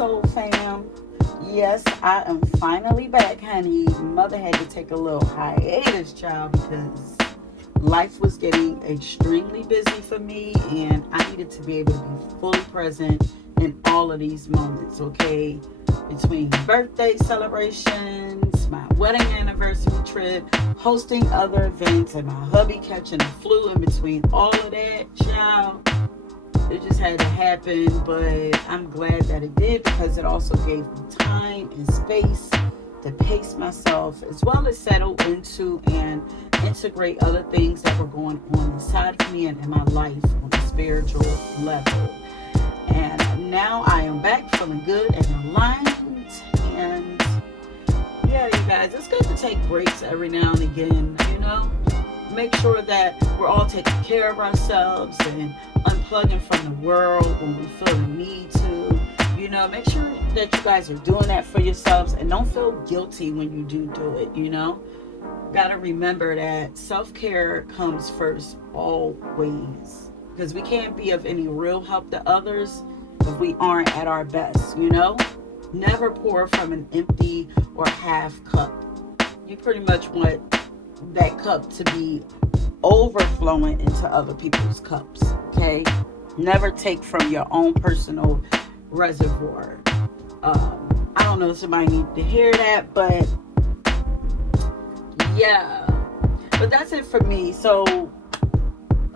Soul fam. Yes, I am finally back, honey. Mother had to take a little hiatus, child, because life was getting extremely busy for me, and I needed to be able to be fully present in all of these moments, okay? Between birthday celebrations, my wedding anniversary trip, hosting other events, and my hubby catching the flu in between all of that, child. It just had to happen, but I'm glad that it did, because it also gave me time and space to pace myself, as well as settle into and integrate other things that were going on inside of me and in my life on a spiritual level. And now I am back feeling good and aligned. And yeah, you guys, it's good to take breaks every now and again, you know? Make sure that we're all taking care of ourselves and unplugging from the world when we feel the need to. You know, make sure that you guys are doing that for yourselves, and don't feel guilty when you do it, you know. Gotta remember that self-care comes first always, because we can't be of any real help to others if we aren't at our best, you know. Never pour from an empty or half cup. You pretty much want that cup to be overflowing into other people's cups, okay? Never take from your own personal reservoir. I don't know if somebody needs to hear that, but yeah. But that's it for me. So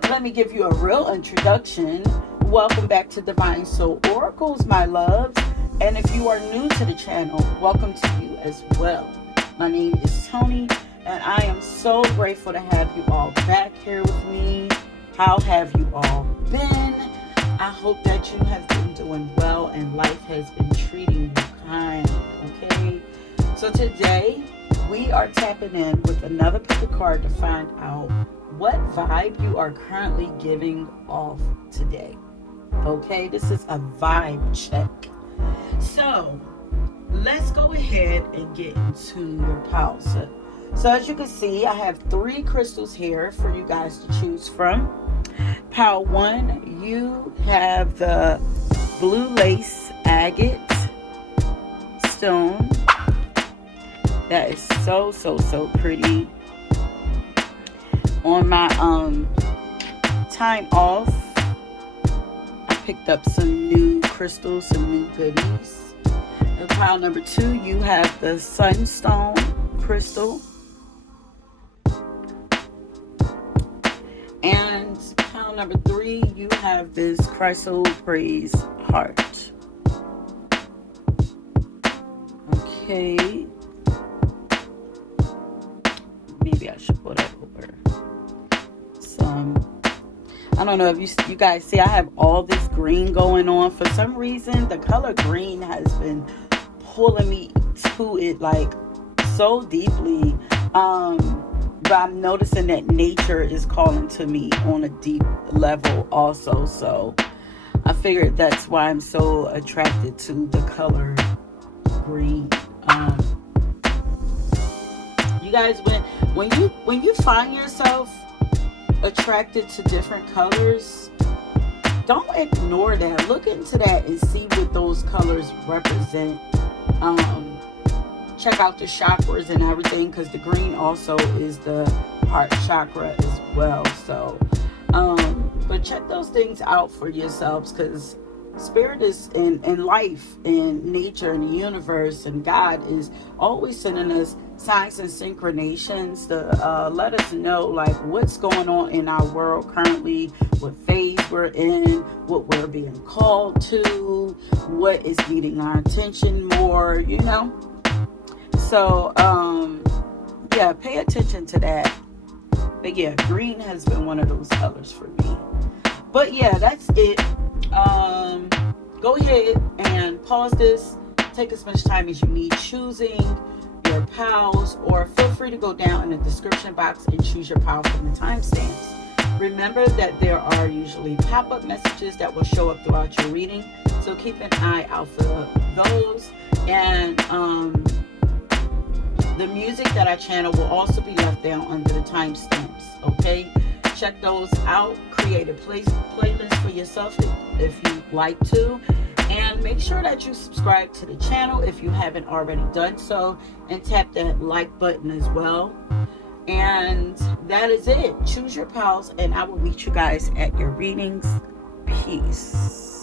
let me give you a real introduction. Welcome back to Divine Soul Oracles, my loves. And if you are new to the channel, welcome to you as well. My name is Tony, and I am so grateful to have you all back here with me. How have you all been? I hope that you have been doing well and life has been treating you kind, okay? So today, we are tapping in with another pick a card to find out what vibe you are currently giving off today, okay? This is a vibe check. So, let's go ahead and get into your pulse. So as you can see, I have 3 crystals here for you guys to choose from. Pile 1, you have the blue lace agate stone. That is so pretty. On my time off, I picked up some new crystals, some new goodies. In pile number 2, you have the sunstone crystal. And pile number 3, you have this chrysoprase heart. Okay. Maybe I should put it over some. I don't know if you guys see, I have all this green going on. For some reason, the color green has been pulling me to it like so deeply. But I'm noticing that nature is calling to me on a deep level also. So I figured that's why I'm so attracted to the color green. You guys, when you find yourself attracted to different colors, don't ignore that. Look into that and see what those colors represent. Check out the chakras and everything, because the green also is the heart chakra as well. So but check those things out for yourselves, because spirit is in life, in nature, in the universe, and God is always sending us signs and synchronations to let us know like what's going on in our world currently, what phase we're in, what we're being called to, what is needing our attention more, you know. So yeah, pay attention to that. But yeah, green has been one of those colors for me. But yeah, that's it. Go ahead and pause this. Take as much time as you need choosing your pals, or feel free to go down in the description box and choose your pal from the timestamps. Remember that there are usually pop-up messages that will show up throughout your reading, so keep an eye out for those. And the music that I channel will also be left down under the timestamps, okay? Check those out. Create a playlist for yourself if you'd like to. And make sure that you subscribe to the channel if you haven't already done so, and tap that like button as well. And that is it. Choose your pals, and I will meet you guys at your readings. Peace.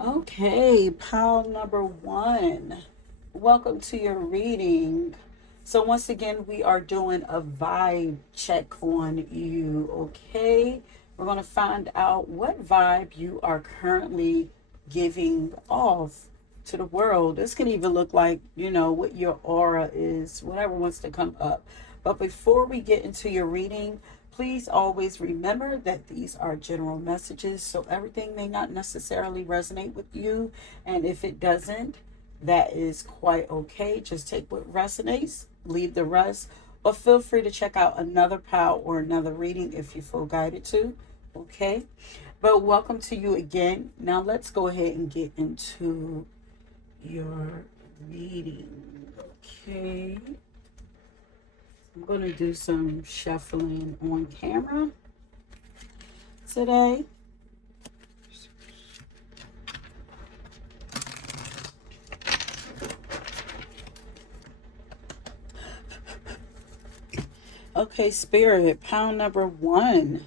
Okay, pile number one. Welcome to your reading. So, once again, we are doing a vibe check on you, okay? We're going to find out what vibe you are currently giving off to the world. This can even look like, what your aura is, whatever wants to come up. But before we get into your reading, please always remember that these are general messages, so everything may not necessarily resonate with you. And if it doesn't, that is quite okay. Just take what resonates, leave the rest, or feel free to check out another pile or another reading if you feel guided to. Okay? But welcome to you again. Now let's go ahead and get into your reading. Okay. I'm going to do some shuffling on camera today. Okay, Spirit, pile number one.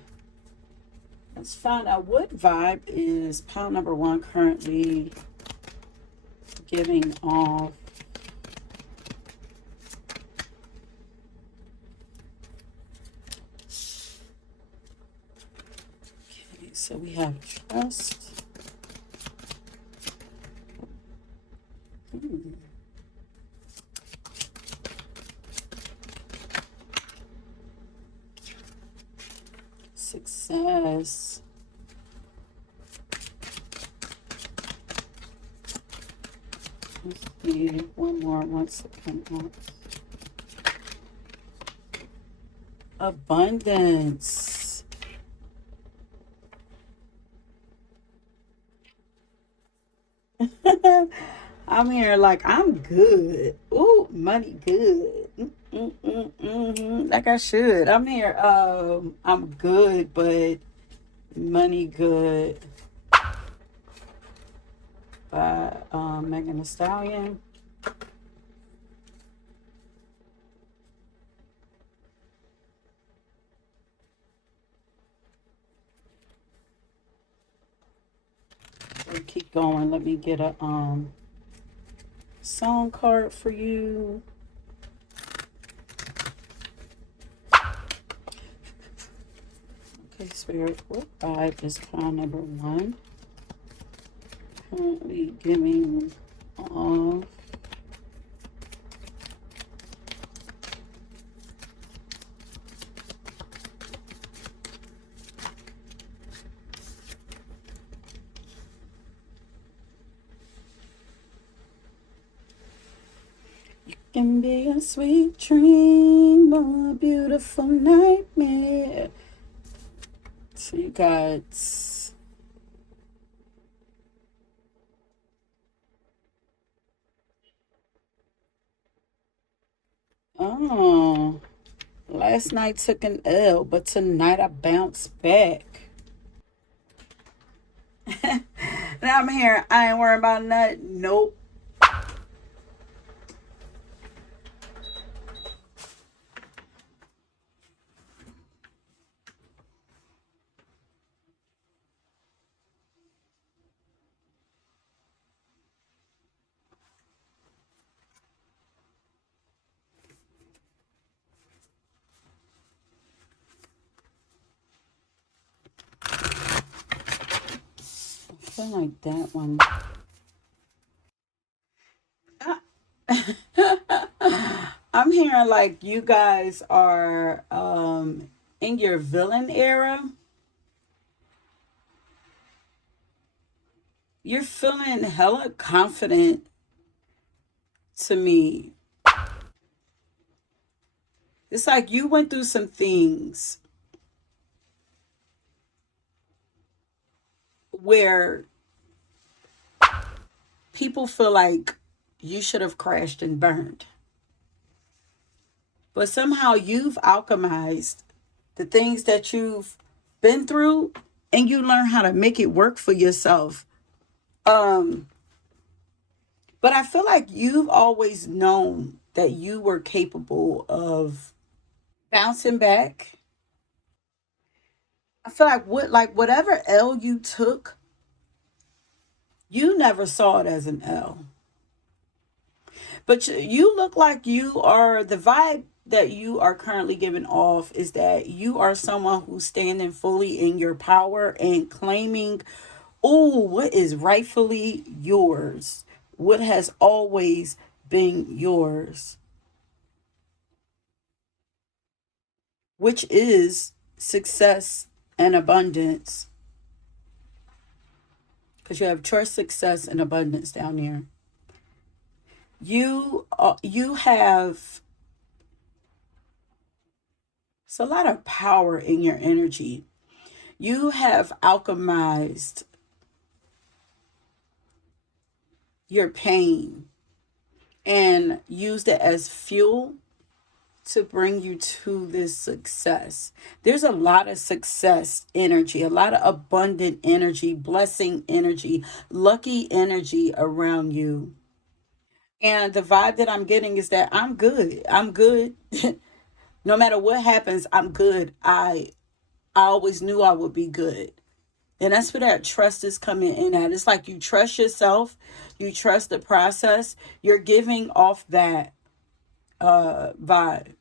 Let's find out what vibe is pile number one currently giving off. Okay, so we have trust. Success. Let's see, one more wants to come up. Abundance. I'm here like I'm good. Ooh, money good. Like I should. I'm here. I'm good, but money good. By Megan Thee Stallion. So keep going. Let me get a song card for you. Okay, Spirit, what vibe is pile number one currently giving off? Can be a sweet dream or a beautiful nightmare. So you got last night took an L, but tonight I bounced back. Now I'm here. I ain't worrying about nothing. Nope. I feel like that one. I'm hearing like you guys are in your villain era. You're feeling hella confident to me. It's like you went through some things where people feel like you should have crashed and burned. But somehow you've alchemized the things that you've been through and you learn how to make it work for yourself. Um, but I feel like you've always known that you were capable of bouncing back. I feel like whatever L you took, you never saw it as an L. But you look like you are, the vibe that you are currently giving off is that you are someone who's standing fully in your power and claiming, oh, what is rightfully yours, what has always been yours, which is success and abundance. Because you have choice, success, and abundance down here. You have, it's a lot of power in your energy. You have alchemized your pain and used it as fuel to bring you to this success. There's a lot of success energy, a lot of abundant energy, blessing energy, lucky energy around you. And the vibe that I'm getting is that I'm good. I'm good. No matter what happens, I'm good. I always knew I would be good. And that's where that trust is coming in at. It's like you trust yourself, you trust the process, you're giving off that vibe.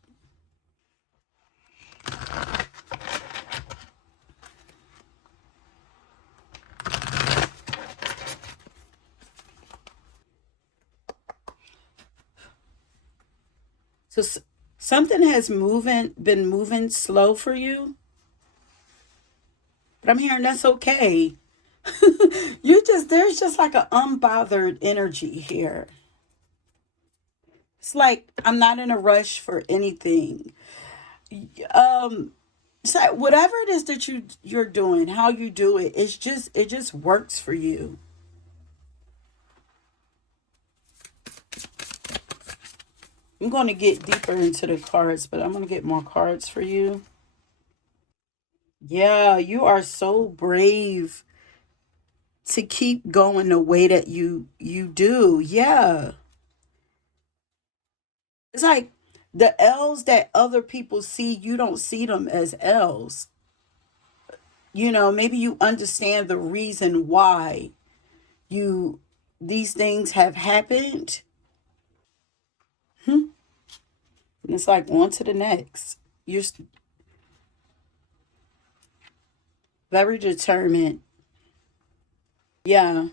So something has been moving slow for you, but I'm hearing that's okay. There's just like an unbothered energy here. It's like I'm not in a rush for anything. Um, so whatever it is that you're doing, how you do it, it just works for you. I'm going to get deeper into the cards, but I'm going to get more cards for you. Yeah, you are so brave to keep going the way that you do. Yeah. It's like the L's that other people see, you don't see them as L's. Maybe you understand the reason why you these things have happened. Hmm. And it's like on to the next. You're very determined. Yeah.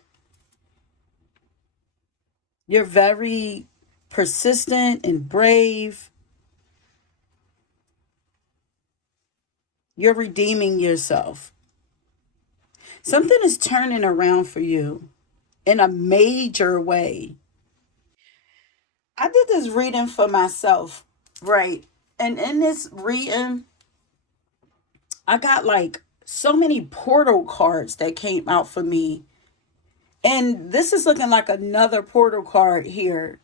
You're very persistent and brave. You're redeeming yourself. Something is turning around for you in a major way. I did this reading for myself, right? And in this reading, I got like so many portal cards that came out for me. And this is looking like another portal card here.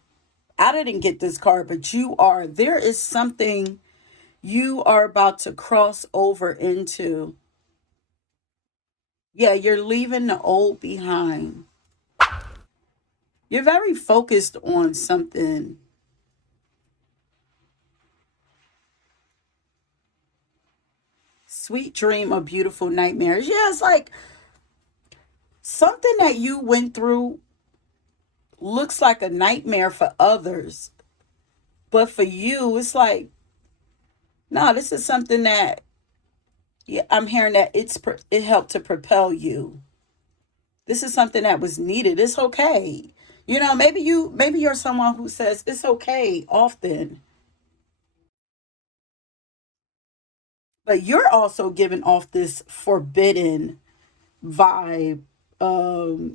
I didn't get this card, but you are. There is something you are about to cross over into. Yeah, you're leaving the old behind. You're very focused on something. Sweet dream of beautiful nightmares. Yeah, it's like something that you went through looks like a nightmare for others. But for you, it's like, no, this is something that, yeah, I'm hearing that it helped to propel you. This is something that was needed. It's okay. Maybe you're someone who says it's okay often, but you're also giving off this forbidden vibe. I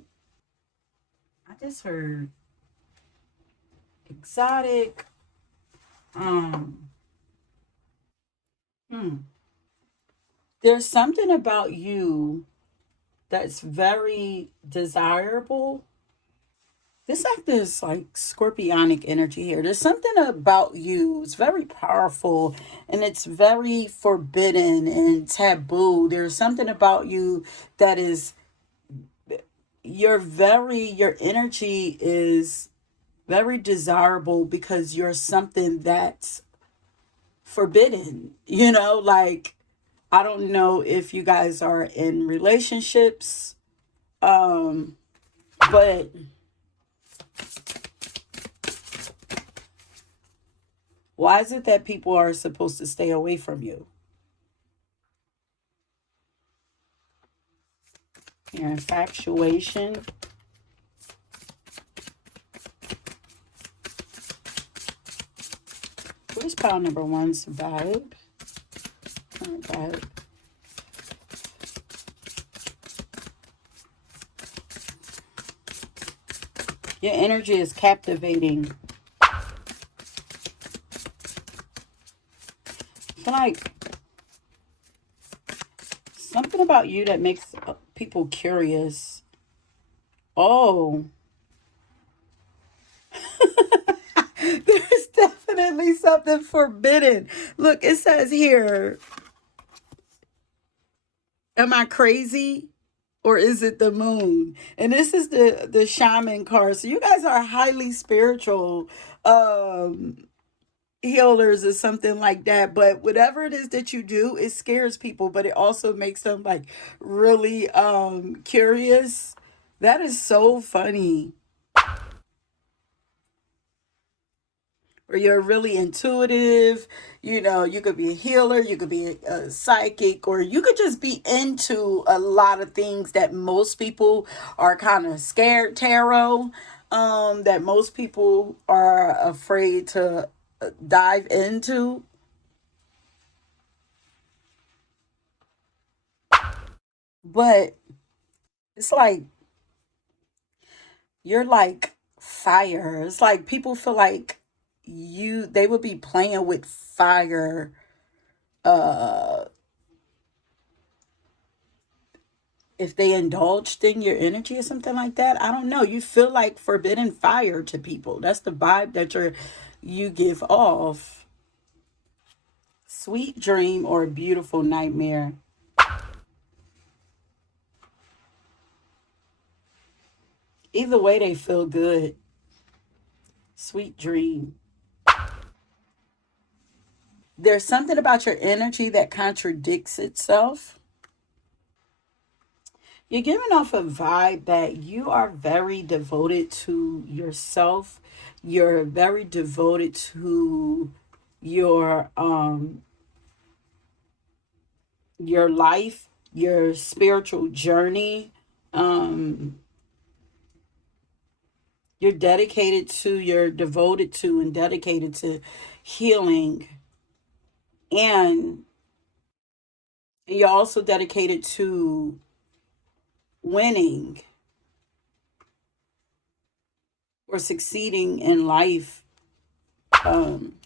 just heard exotic. Um, hmm. There's something about you that's very desirable. This like this like scorpionic energy here. There's something about you. It's very powerful and it's very forbidden and taboo. There's something about you that is your energy is very desirable because you're something that's forbidden. Like I don't know if you guys are in relationships, but why is it that people are supposed to stay away from you? Your infatuation. Where's pile number one's vibe? Vibe. Your energy is captivating. I feel like something about you that makes people curious. Oh, there's definitely something forbidden. Look, it says here, am I crazy? Or is it the moon? And this is the shaman card. So you guys are highly spiritual healers or something like that. But whatever it is that you do, it scares people, but it also makes them like really curious. That is so funny. Or you're really intuitive. You could be a healer, you could be a psychic, or you could just be into a lot of things that most people are kind of scared. Tarot, that most people are afraid to dive into. But it's like you're like fire. It's like people feel like they would be playing with fire uh if they indulged in your energy or something like that. I don't know. You feel like forbidden fire to people. That's the vibe that you give off. Sweet dream or a beautiful nightmare. Either way, they feel good. Sweet dream. There's something about your energy that contradicts itself. You're giving off a vibe that you are very devoted to yourself. You're very devoted to your your life, your spiritual journey. Um, you're devoted to and dedicated to healing. And you're also dedicated to winning or succeeding in life. Um,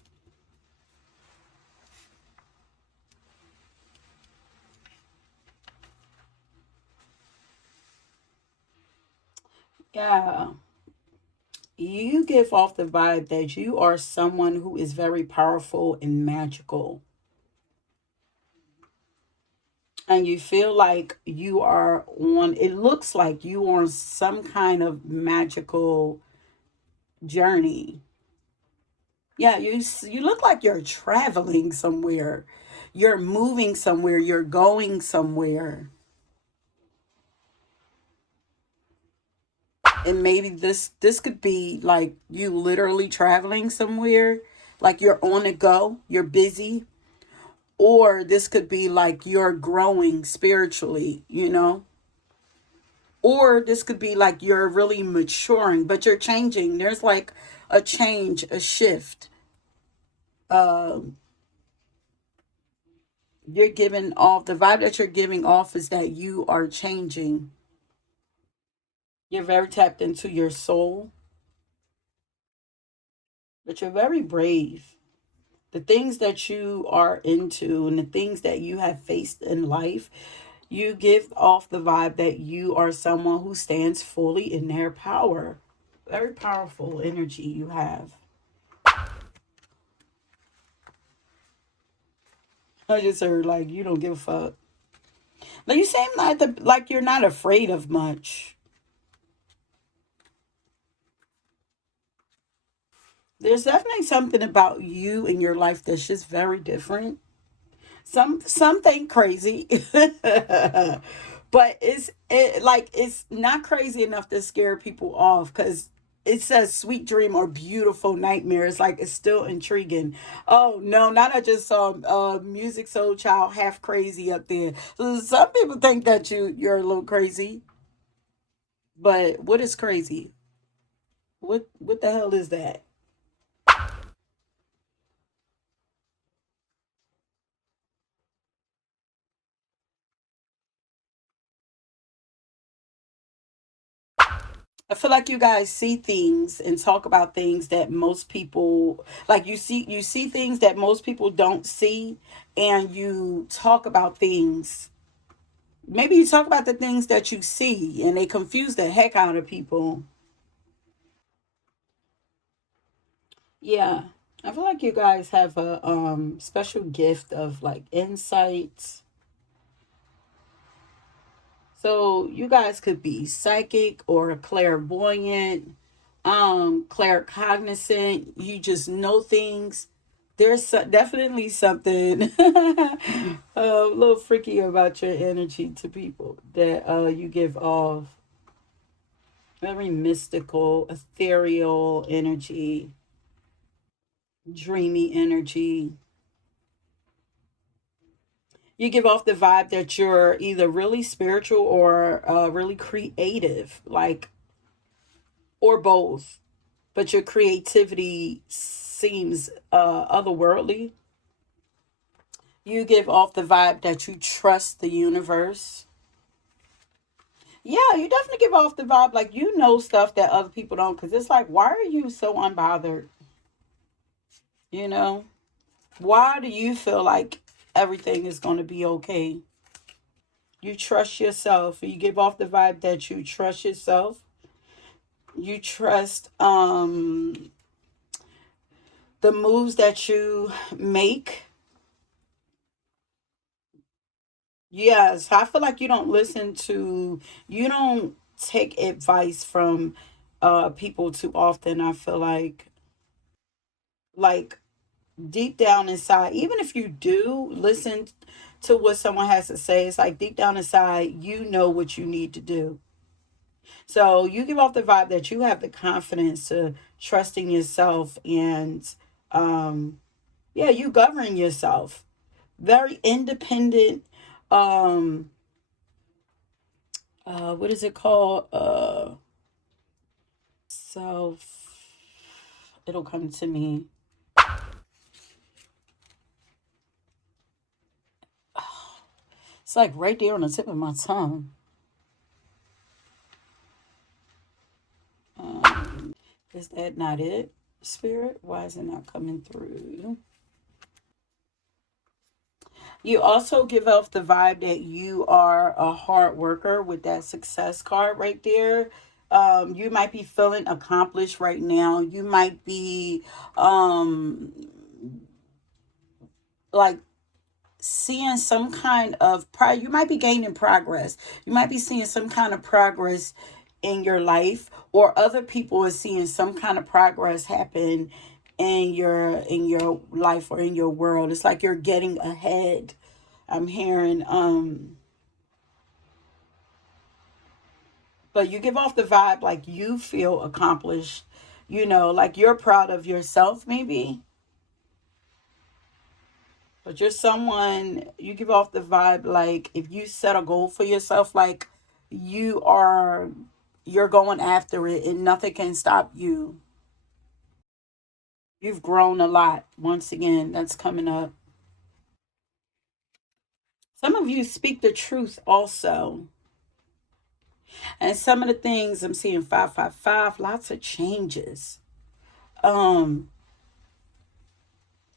yeah, you give off the vibe that you are someone who is very powerful and magical. And you feel like it looks like you are on some kind of magical journey. Yeah, you look like you're traveling somewhere. You're moving somewhere, you're going somewhere. And maybe this could be like you literally traveling somewhere, like you're on the go, you're busy, or this could be like you're growing spiritually. Or this could be like you're really maturing, but you're changing. There's like a change, a shift. Um you're giving off the vibe that you're giving off is that you are changing. You're very tapped into your soul, but you're very brave. The things that you are into and the things that you have faced in life, you give off the vibe that you are someone who stands fully in their power. Very powerful energy you have. I just heard like you don't give a fuck. Like you seem like you're not afraid of much. There's definitely something about you in your life that's just very different. Something crazy, but it's not crazy enough to scare people off because it says sweet dream or beautiful nightmare. It's like it's still intriguing. Oh no, not I just saw music soul child half crazy up there. So some people think that you're a little crazy, but what is crazy? What the hell is that? I feel like you guys see things and talk about things that most people like you see things that most people don't see, and you talk about things. Maybe you talk about the things that you see and they confuse the heck out of people. Yeah. I feel like you guys have a special gift of like insights. So you guys could be psychic or clairvoyant, claircognizant. You just know things. There's definitely something a little freaky about your energy to people that you give off. Very mystical, ethereal energy, dreamy energy. You give off the vibe that you're either really spiritual or really creative, like, or both. But your creativity seems otherworldly. You give off the vibe that you trust the universe. Yeah, you definitely give off the vibe like you know stuff that other people don't. Because it's like, why are you so unbothered? You know? Why do you feel like everything is going to be okay? You trust yourself. You give off the vibe that you trust yourself. You trust the moves that you make. Yes, I feel like you don't take advice from people too often. I feel like deep down inside, even if you do listen to what someone has to say, it's like deep down inside, you know what you need to do. So you give off the vibe that you have the confidence to trust in yourself and um yeah, you govern yourself. Very independent. Um what is it called? Self, it'll come to me. It's like right there on the tip of my tongue. Is that not it? Spirit, why is it not coming through? You also give off the vibe that you are a hard worker with that success card right there. You might be feeling accomplished right now. You might be um, like seeing some kind of you might be gaining progress. You might be seeing some kind of progress in your life, or other people are seeing some kind of progress happen in your life or in your world. It's like you're getting ahead. I'm hearing but you give off the vibe like you feel accomplished, like you're proud of yourself maybe. But you're someone, you give off the vibe like if you set a goal for yourself, like you are, you're going after it and nothing can stop you. You've grown a lot. Once again, that's coming up. Some of you speak the truth also. And some of the things I'm seeing 555, lots of changes. Um,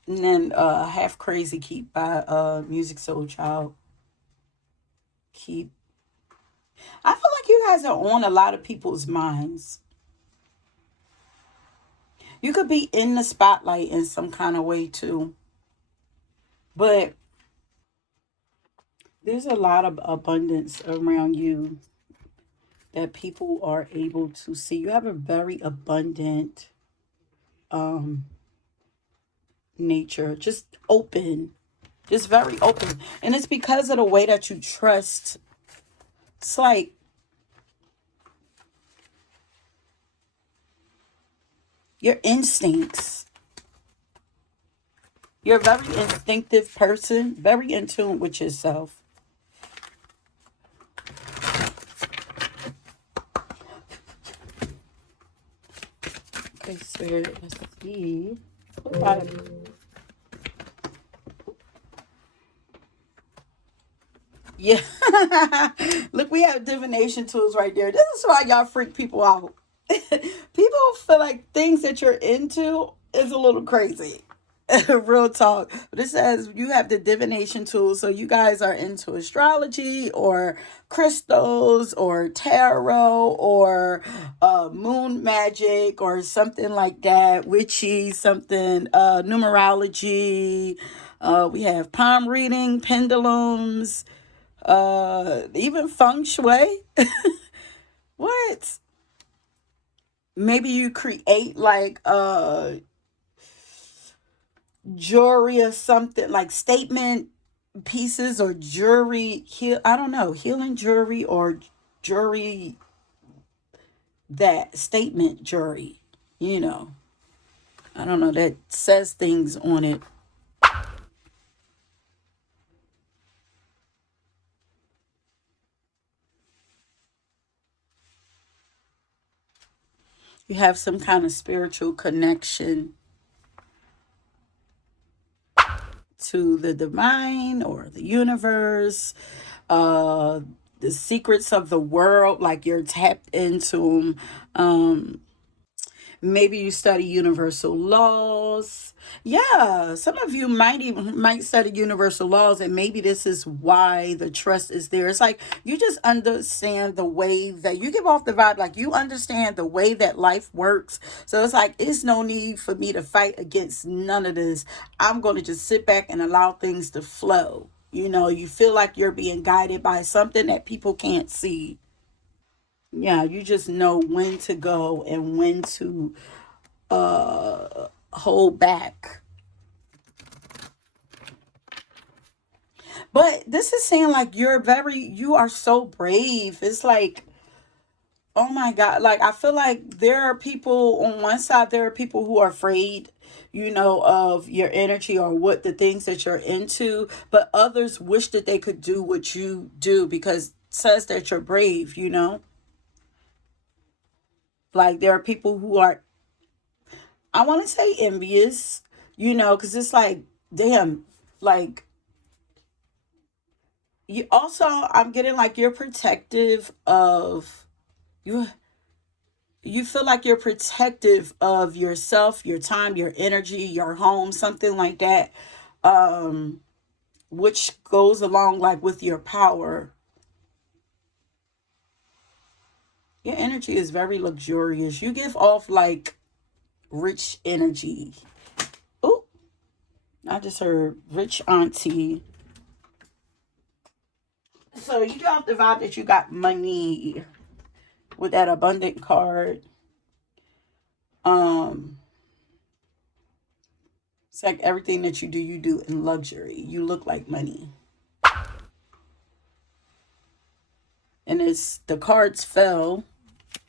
and then Half Crazy Keep by Music Soul Child. Keep. I feel like you guys are on a lot of people's minds. You could be in the spotlight in some kind of way too. But there's a lot of abundance around you that people are able to see. You have a very abundant um nature, just open, just very open. And it's because of the way that you trust. It's like your instincts. You're a very instinctive person, very in tune with yourself. Okay, Spirit, let's see. Yeah. Look, we have divination tools right there. This is why y'all freak people out. People feel like things that you're into is a little crazy. Real talk. But it says you have the divination tools. So you guys are into astrology or crystals or tarot or moon magic or something like that. Witchy, something, numerology. We have palm reading, pendulums, even feng shui. What? Maybe you create like jewelry or something, like statement pieces or jewelry, I don't know, healing jewelry or jewelry, that statement jewelry, you know. I don't know, that says things on it. You have some kind of spiritual connection to the divine or the universe, uh the secrets of the world, like you're tapped into them. Maybe you study universal laws. Yeah, some of you might study universal laws, and maybe this is why the trust is there. It's like you just understand the way that you give off the vibe, like you understand the way that life works. So it's like it's no need for me to fight against none of this. I'm going to just sit back and allow things to flow. You know, you feel like you're being guided by something that people can't see. Yeah, you just know when to go and when to hold back. But this is saying like you are so brave. It's like, oh my God. Like I feel like there are people on one side, there are people who are afraid, you know, of your energy or what the things that you're into, but others wish that they could do what you do because it says that you're brave, you know? Like there are people who are, I want to say envious, you know, because it's like, damn, like you also, I'm getting like you're protective of you. You feel like you're protective of yourself, your time, your energy, your home, something like that, um which goes along like with your power. Your energy is very luxurious. You give off like rich energy. Oh, I just heard rich auntie. So you got the vibe that you got money with that abundant card. um It's like everything that you do in luxury. You look like money. And it's the cards fell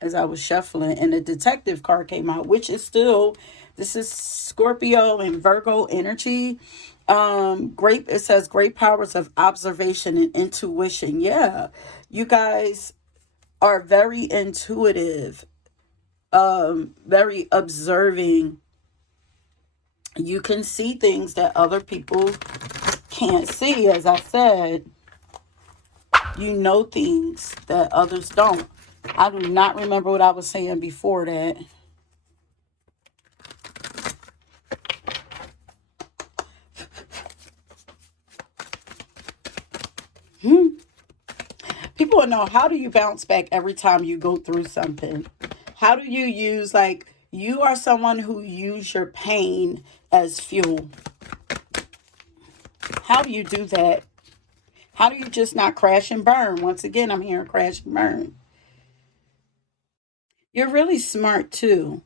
as I was shuffling, and the detective card came out, which is still, this is Scorpio and Virgo energy. Great, it says great powers of observation and intuition. Yeah. You guys are very intuitive, very observing. You can see things that other people can't see, as I said. You know things that others don't. I do not remember what I was saying before that. People want to know, how do you bounce back every time you go through something? How do you use like You are someone who use your pain as fuel. How do you do that? How do you just not crash and burn? Once again, I'm hearing crash and burn. You're really smart too.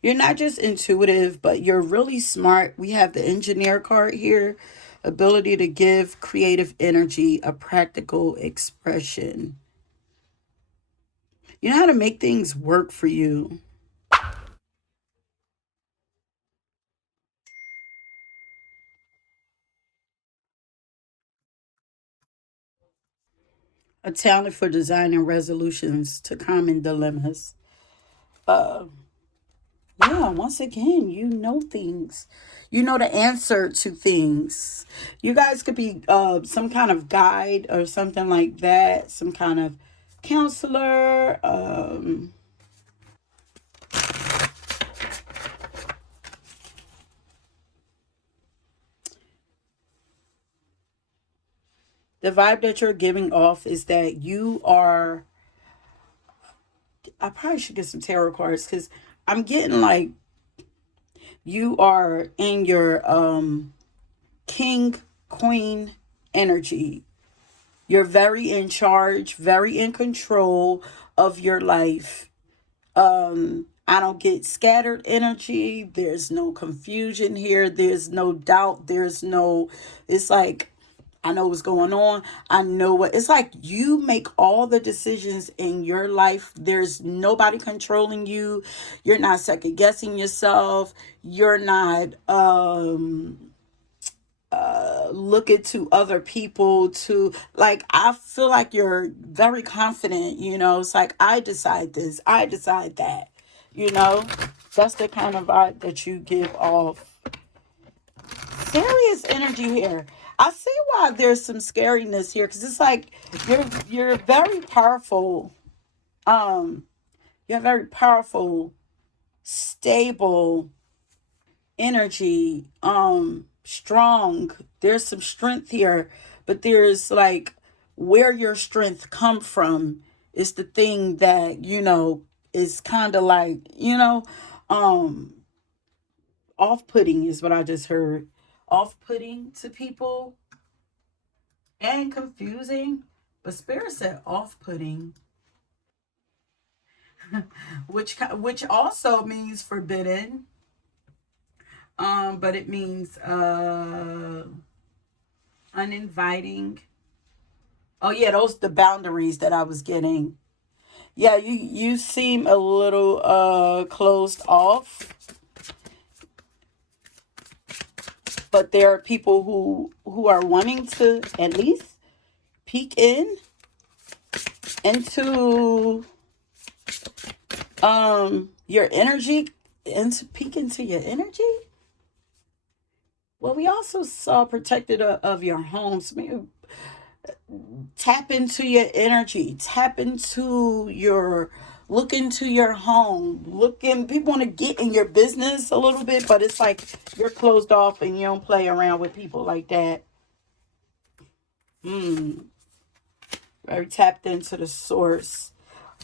You're not just intuitive, but you're really smart. We have the engineer card here, ability to give creative energy a practical expression. You know how to make things work for you. A talent for designing resolutions to common dilemmas. Uh, yeah, once again, you know things. You know the answer to things. You guys could be some kind of guide or something like that, some kind of counselor. The vibe that you're giving off is that you are. I probably should get some tarot cards because I'm getting like you are in your king, queen energy. You're very in charge, very in control of your life. I don't get scattered energy. There's no confusion here. There's no doubt. There's no, it's like, I know what's going on. I know what it's like. You make all the decisions in your life. There's nobody controlling you. You're not second guessing yourself. You're not looking to other people to like. I feel like you're very confident. It's like I decide this, I decide that. You know, that's the kind of vibe that you give off. Serious energy here. I see why there's some scariness here because it's like you're very powerful. Um, you're very powerful, stable energy. Strong. There's some strength here, but there's like where your strength come from is the thing that is kind of like um off-putting is what I just heard. Off-putting to people and confusing, but spirit said off-putting, which also means forbidden. But it means uninviting. Oh yeah, those the boundaries that I was getting. Yeah, you seem a little closed off, but there are people who are wanting to at least peek into your energy, into peek into your energy. Well, we also saw protected of your homes. Maybe tap into your energy, tap into your look into your home. People want to get in your business a little bit, but it's like you're closed off and you don't play around with people like that. Very tapped into the source.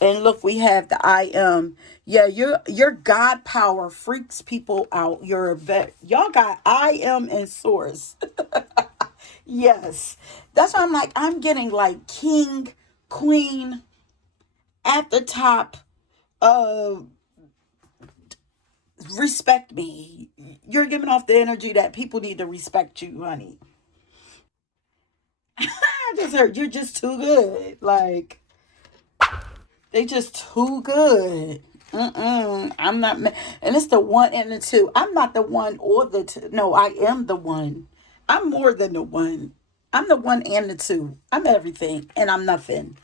And look, we have the I am. Yeah, your God power freaks people out. Y'all got I am and source. Yes. That's why I'm like, I'm getting like king, queen at the top of respect me. You're giving off the energy that people need to respect you, honey. I just heard you're just too good. Like, they just too good. I'm not, and it's the one and the two. I'm not the one or the two. No, I am the one. I'm more than the one. I'm the one and the two. I'm everything and I'm nothing.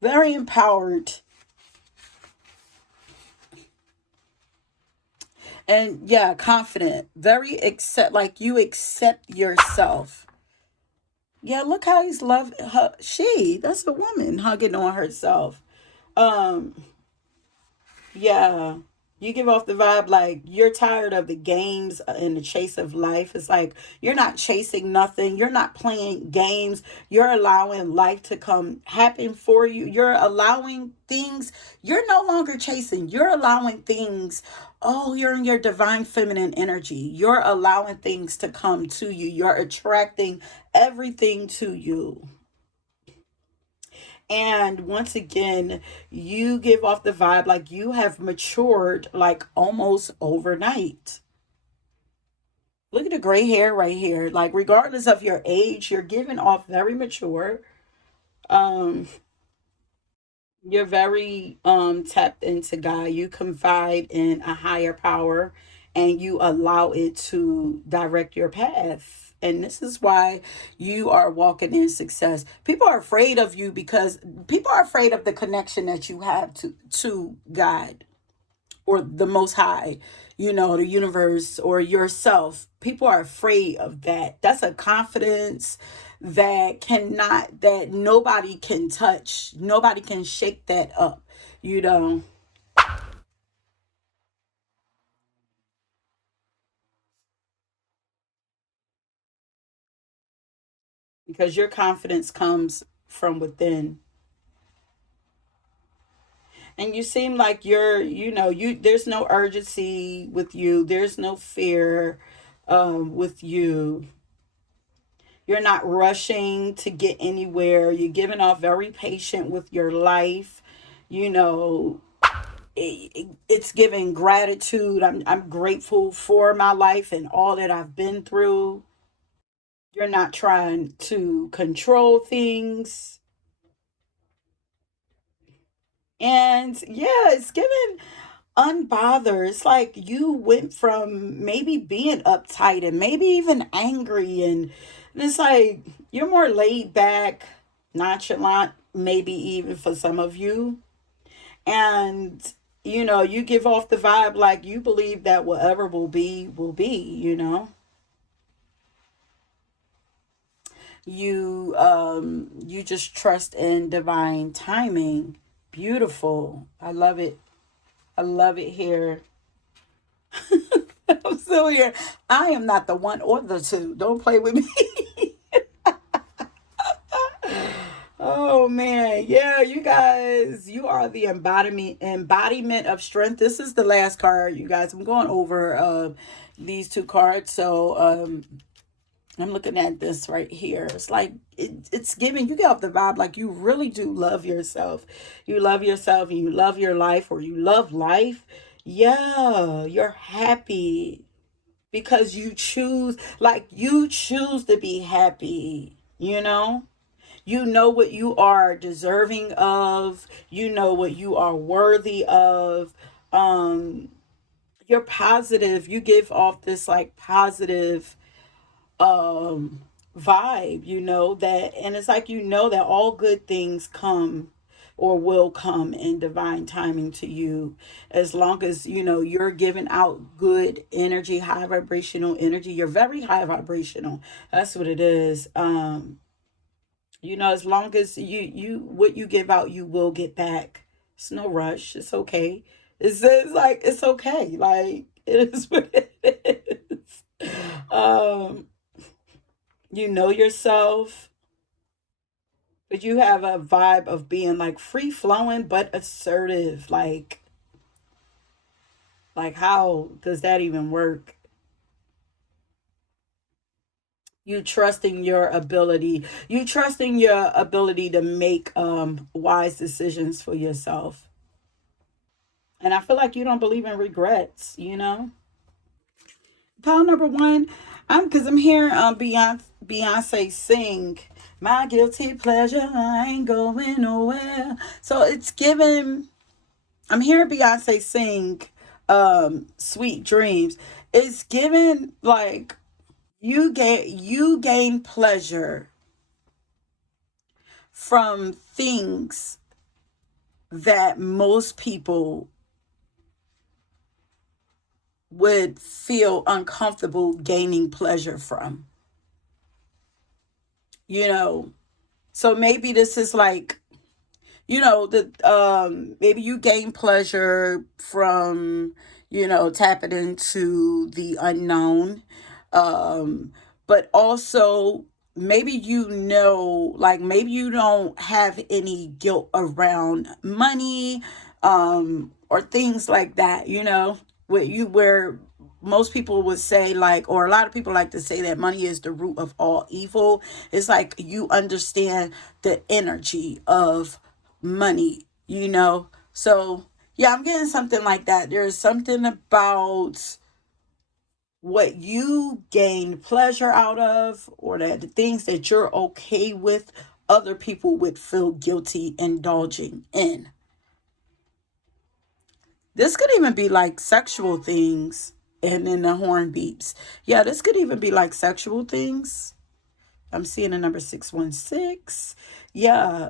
Very empowered. And yeah, confident. Very accept, like you accept yourself. Yeah, look how he's love her. That's a woman hugging on herself. Um, yeah. You give off the vibe like you're tired of the games and the chase of life. It's like you're not chasing nothing. You're not playing games. You're allowing life to come happen for you. You're allowing things. You're no longer chasing. You're allowing things. Oh, you're in your divine feminine energy. You're allowing things to come to you. You're attracting everything to you. And once again, you give off the vibe like you have matured like almost overnight. Look at the gray hair right here. Like, regardless of your age, you're giving off very mature. Um, you're very tapped into God. You confide in a higher power and you allow it to direct your path. And this is why you are walking in success. People are afraid of you because people are afraid of the connection that you have to God or the most high, the universe or yourself. People are afraid of that. That's a confidence that nobody can touch. Nobody can shake that up, you know, because your confidence comes from within. And you seem like there's no urgency with you. There's no fear with you. You're not rushing to get anywhere. You're giving off very patient with your life. You know, it's giving gratitude. I'm grateful for my life and all that I've been through. You're not trying to control things. And yeah, it's giving unbothered. It's like you went from maybe being uptight and maybe even angry, and it's like you're more laid back, nonchalant, maybe even for some of you. And you give off the vibe like you believe that whatever will be. You just trust in divine timing. Beautiful. I love it. I love it here. I'm still here. I am not the one or the two. Don't play with me. Oh man, yeah, you guys, you are the embodiment of strength. This is the last card, you guys. I'm going over these two cards. So I'm looking at this right here. It's like it's giving you get off the vibe like you really do love yourself. You love yourself and you love your life, or you love life. Yeah, you're happy because you choose to be happy, you know what you are deserving of, you know what you are worthy of. um you're positive, you give off this like positive um vibe, that, and it's like that all good things come or will come in divine timing to you, as long as you're giving out good energy, high vibrational energy. You're very high vibrational. That's what it is. As long as you what you give out, you will get back. It's no rush. It's okay. It's like it's okay. Like it is what it is. Um, you know yourself, but you have a vibe of being like free flowing but assertive. Like how does that even work? You trusting your ability to make wise decisions for yourself. And I feel like you don't believe in regrets. Pile number one, I'm hearing Beyonce sing my guilty pleasure, I ain't going nowhere. So it's given I'm hearing Beyonce sing Sweet Dreams. It's given like you gain pleasure from things that most people would feel uncomfortable gaining pleasure from. You know, so maybe this is like, maybe you gain pleasure from, tapping into the unknown. But also, maybe like, maybe you don't have any guilt around money, or things like that, where most people would say, like, or a lot of people like to say that money is the root of all evil. It's like you understand the energy of money, so yeah, I'm getting something like that. There's something about what you gain pleasure out of, or that the things that you're okay with, other people would feel guilty indulging in. This could even be like sexual things. And then the horn beeps. Yeah, this could even be like sexual things. I'm seeing the number 616. Yeah.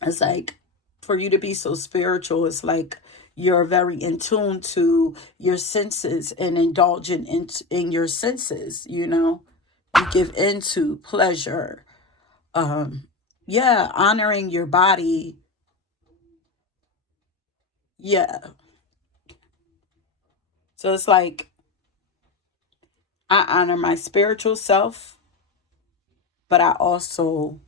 It's like, for you to be so spiritual, it's like you're very in tune to your senses and indulging in your senses, You give into pleasure. Yeah, honoring your body. Yeah. So it's like, I honor my spiritual self, but I also,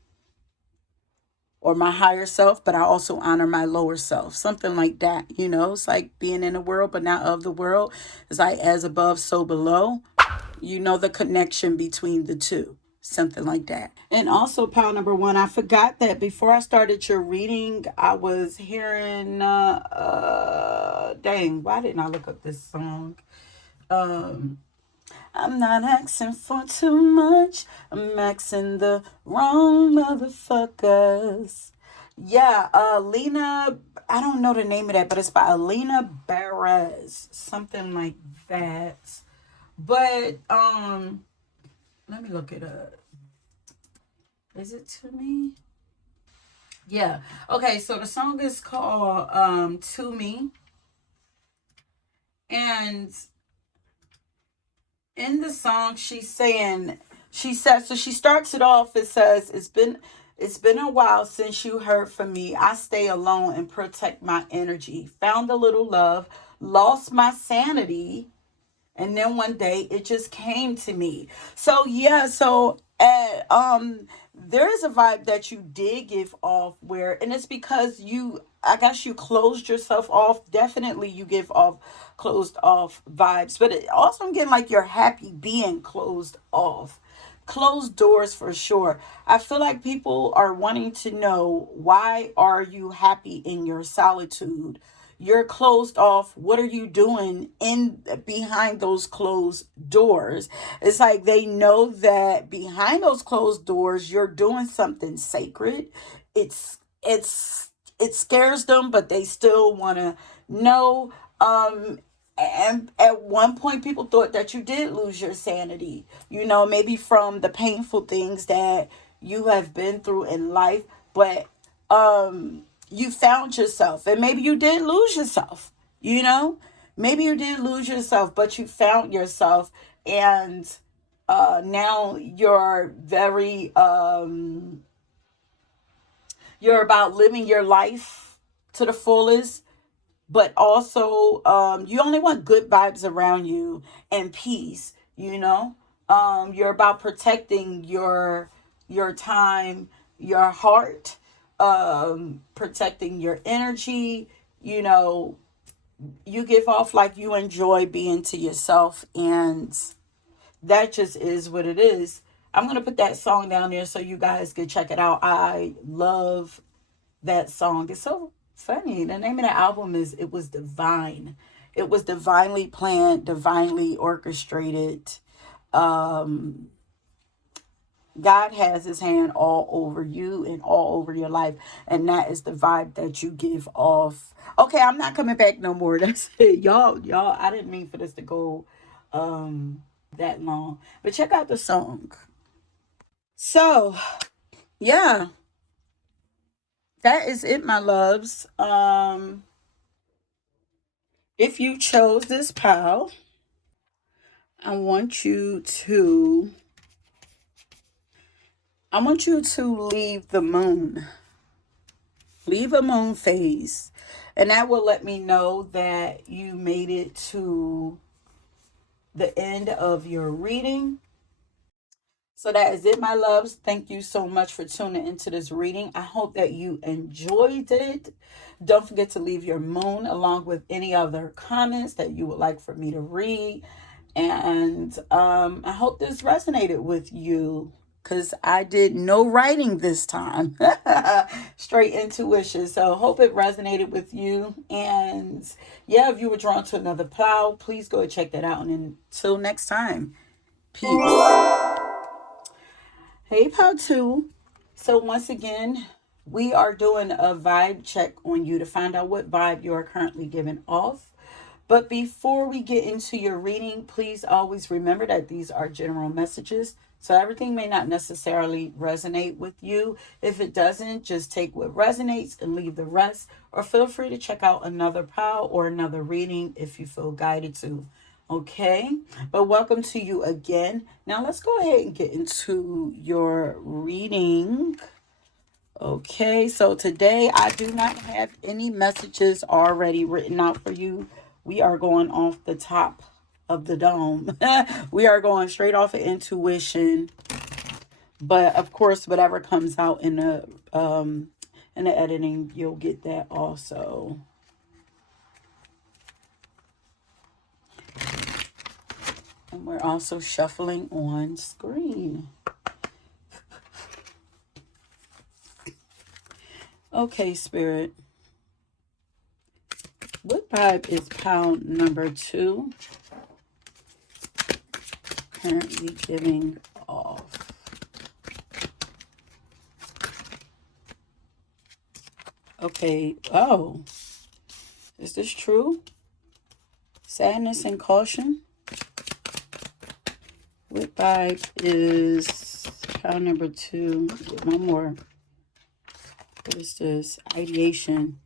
or my higher self, but I also honor my lower self. Something like that, It's like being in the world, but not of the world. It's like as above, so below. The connection between the two. Something like that. And also, pile number one, I forgot that before I started your reading, I was hearing, dang, why didn't I look up this song? Um, I'm not asking for too much. I'm asking the wrong motherfuckers. Yeah, Lena, I don't know the name of that, but it's by Alina Barez. Something like that. But let me look it up. Is it to me? Yeah. Okay, so the song is called To Me. And in the song she says, so she starts it off, it says, it's been a while since you heard from me. I stay alone and protect my energy. Found a little love, lost my sanity, and then one day it just came to me. So yeah, so there is a vibe that you did give off, where, and it's because I guess you closed yourself off. Definitely you give off closed off vibes, but also I'm getting like you're happy being closed off. Closed doors for sure. I feel like people are wanting to know, why are you happy in your solitude? You're closed off. What are you doing in behind those closed doors? It's like they know that behind those closed doors you're doing something sacred. It scares them, but they still want to know. And at one point people thought that you did lose your sanity, maybe from the painful things that you have been through in life. But you found yourself, and maybe you did lose yourself, you know maybe you did lose yourself, but you found yourself. And now you're about living your life to the fullest. But also, you only want good vibes around you and peace. You're about protecting your time, your heart, protecting your energy. You give off like you enjoy being to yourself, and that just is what it is. I'm gonna put that song down there so you guys can check it out. I love that song. It's so funny. The name of the album is It Was Divine. It was divinely planned, divinely orchestrated. Um, God has his hand all over you and all over your life. And that is the vibe that you give off. Okay, I'm not coming back no more. That's it. Y'all, I didn't mean for this to go that long. But check out the song. So, yeah, that is it, my loves. If you chose this pile, I want you to I want you to leave the moon. leave a moon phase. And that will let me know that you made it to the end of your reading. So that is it, my loves. Thank you so much for tuning into this reading. I hope that you enjoyed it. Don't forget to leave your moon along with any other comments that you would like for me to read. And I hope this resonated with you because I did no writing this time. Straight intuition. So hope it resonated with you. And yeah, if you were drawn to another plow, please go and check that out. And until next time, peace. Hey, Pal 2. So, once again, we are doing a vibe check on you to find out what vibe you are currently giving off. But before we get into your reading, please always remember that these are general messages. So, everything may not necessarily resonate with you. If it doesn't, just take what resonates and leave the rest. Or feel free to check out another pal or another reading if you feel guided to. Okay, but welcome to you again. Now let's go ahead and get into your reading. Okay, so today I do not have any messages already written out for you. We are going off the top of the dome. We are going straight off of intuition. But of course, whatever comes out in the editing, you'll get that also. And we're also shuffling on screen. Okay, Spirit. What vibe is pound number 2 currently giving off? Okay. Oh, is this true? Sadness and caution. What vibe is pound number 2? One more. What is this? Ideation.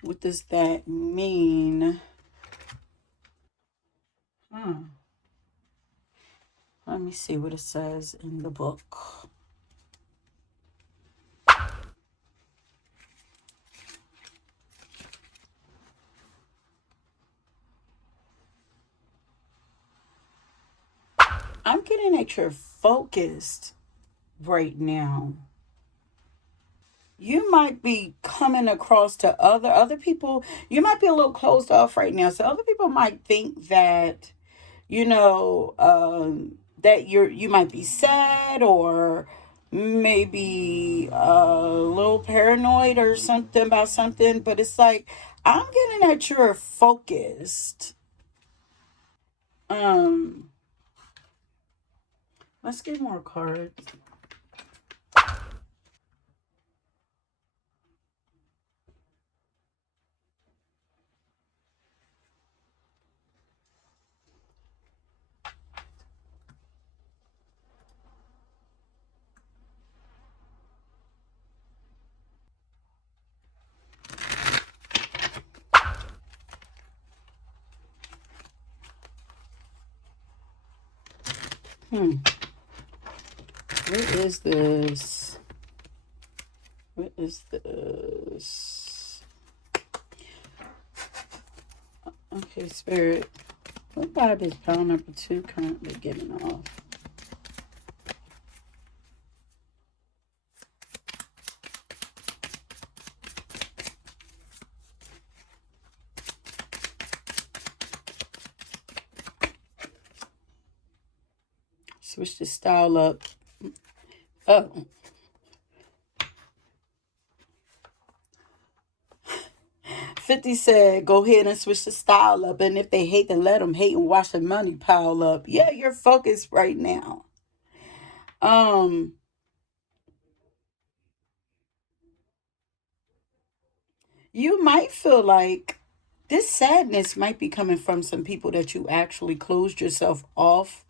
What does that mean? Let me see what it says in the book. I'm getting that you're focused right now. You might be coming across to other people. You might be a little closed off right now. So other people might think that, that you might be sad or maybe a little paranoid or something about something. But it's like, I'm getting that you're focused. Um, let's get more cards. What is this? What is this? Okay, Spirit. What vibe is pound number 2 currently giving off? Switch the style up. Oh. $50 said, go ahead and switch the style up. And if they hate, then let them hate and watch the money pile up. Yeah, you're focused right now. You might feel like this sadness might be coming from some people that you actually closed yourself off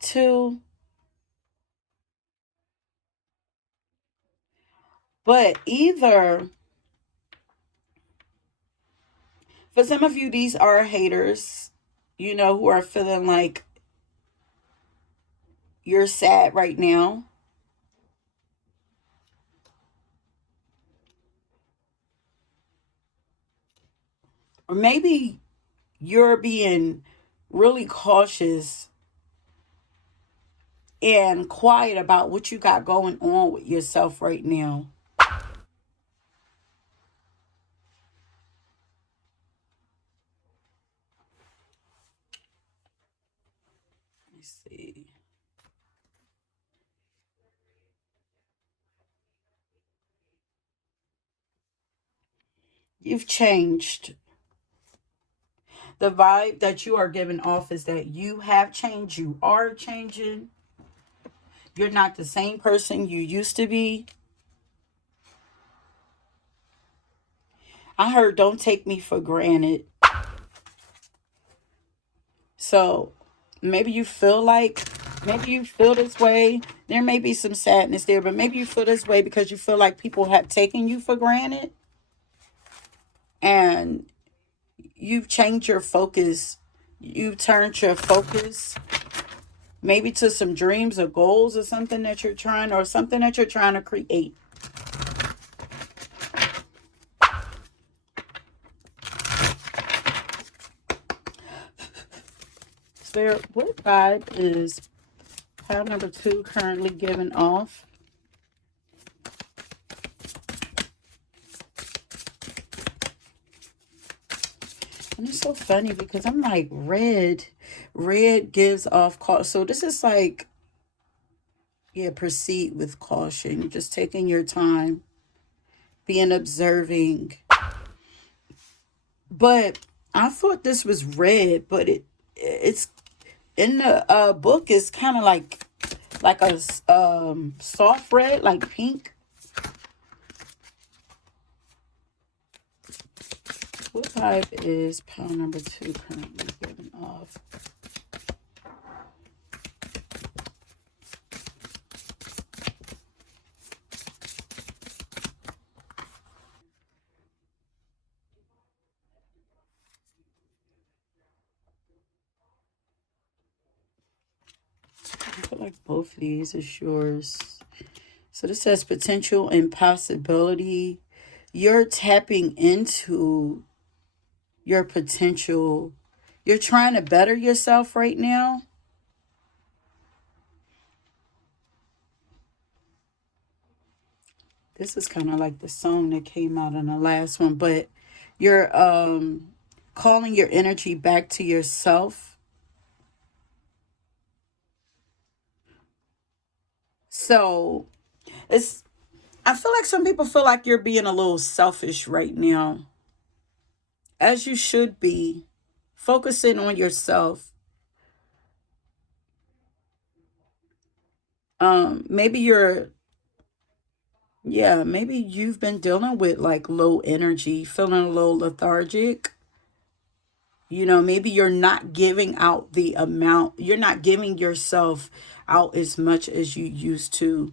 to. But either, for some of you, these are haters, who are feeling like you're sad right now. Or maybe you're being really cautious and quiet about what you got going on with yourself right now. Let me see. You've changed. The vibe that you are giving off is that you have changed. You are changing. You're not the same person you used to be. I heard don't take me for granted. So maybe you feel this way. There may be some sadness there, but maybe you feel this way because you feel like people have taken you for granted and you've changed your focus. You've turned your focus maybe to some dreams or goals or something that you're trying to create. Spirit, what vibe is pile number 2 currently giving off? And it's so funny because I'm like, red gives off caution. So this is like, yeah, proceed with caution. You're just taking your time, being observing. But I thought this was red, but it's in the book is kind of like a soft red, like pink. What vibe is pile number 2 currently giving off? I feel like both of these is yours. So this says potential and possibility. You're tapping into your potential. You're trying to better yourself right now. This is kind of like the song that came out in the last one, but you're calling your energy back to yourself. So it's I feel like some people feel like you're being a little selfish right now, as you should be, focusing on yourself. Maybe maybe you've been dealing with like low energy, feeling a little lethargic. Maybe you're not giving out the amount, you're not giving yourself out as much as you used to.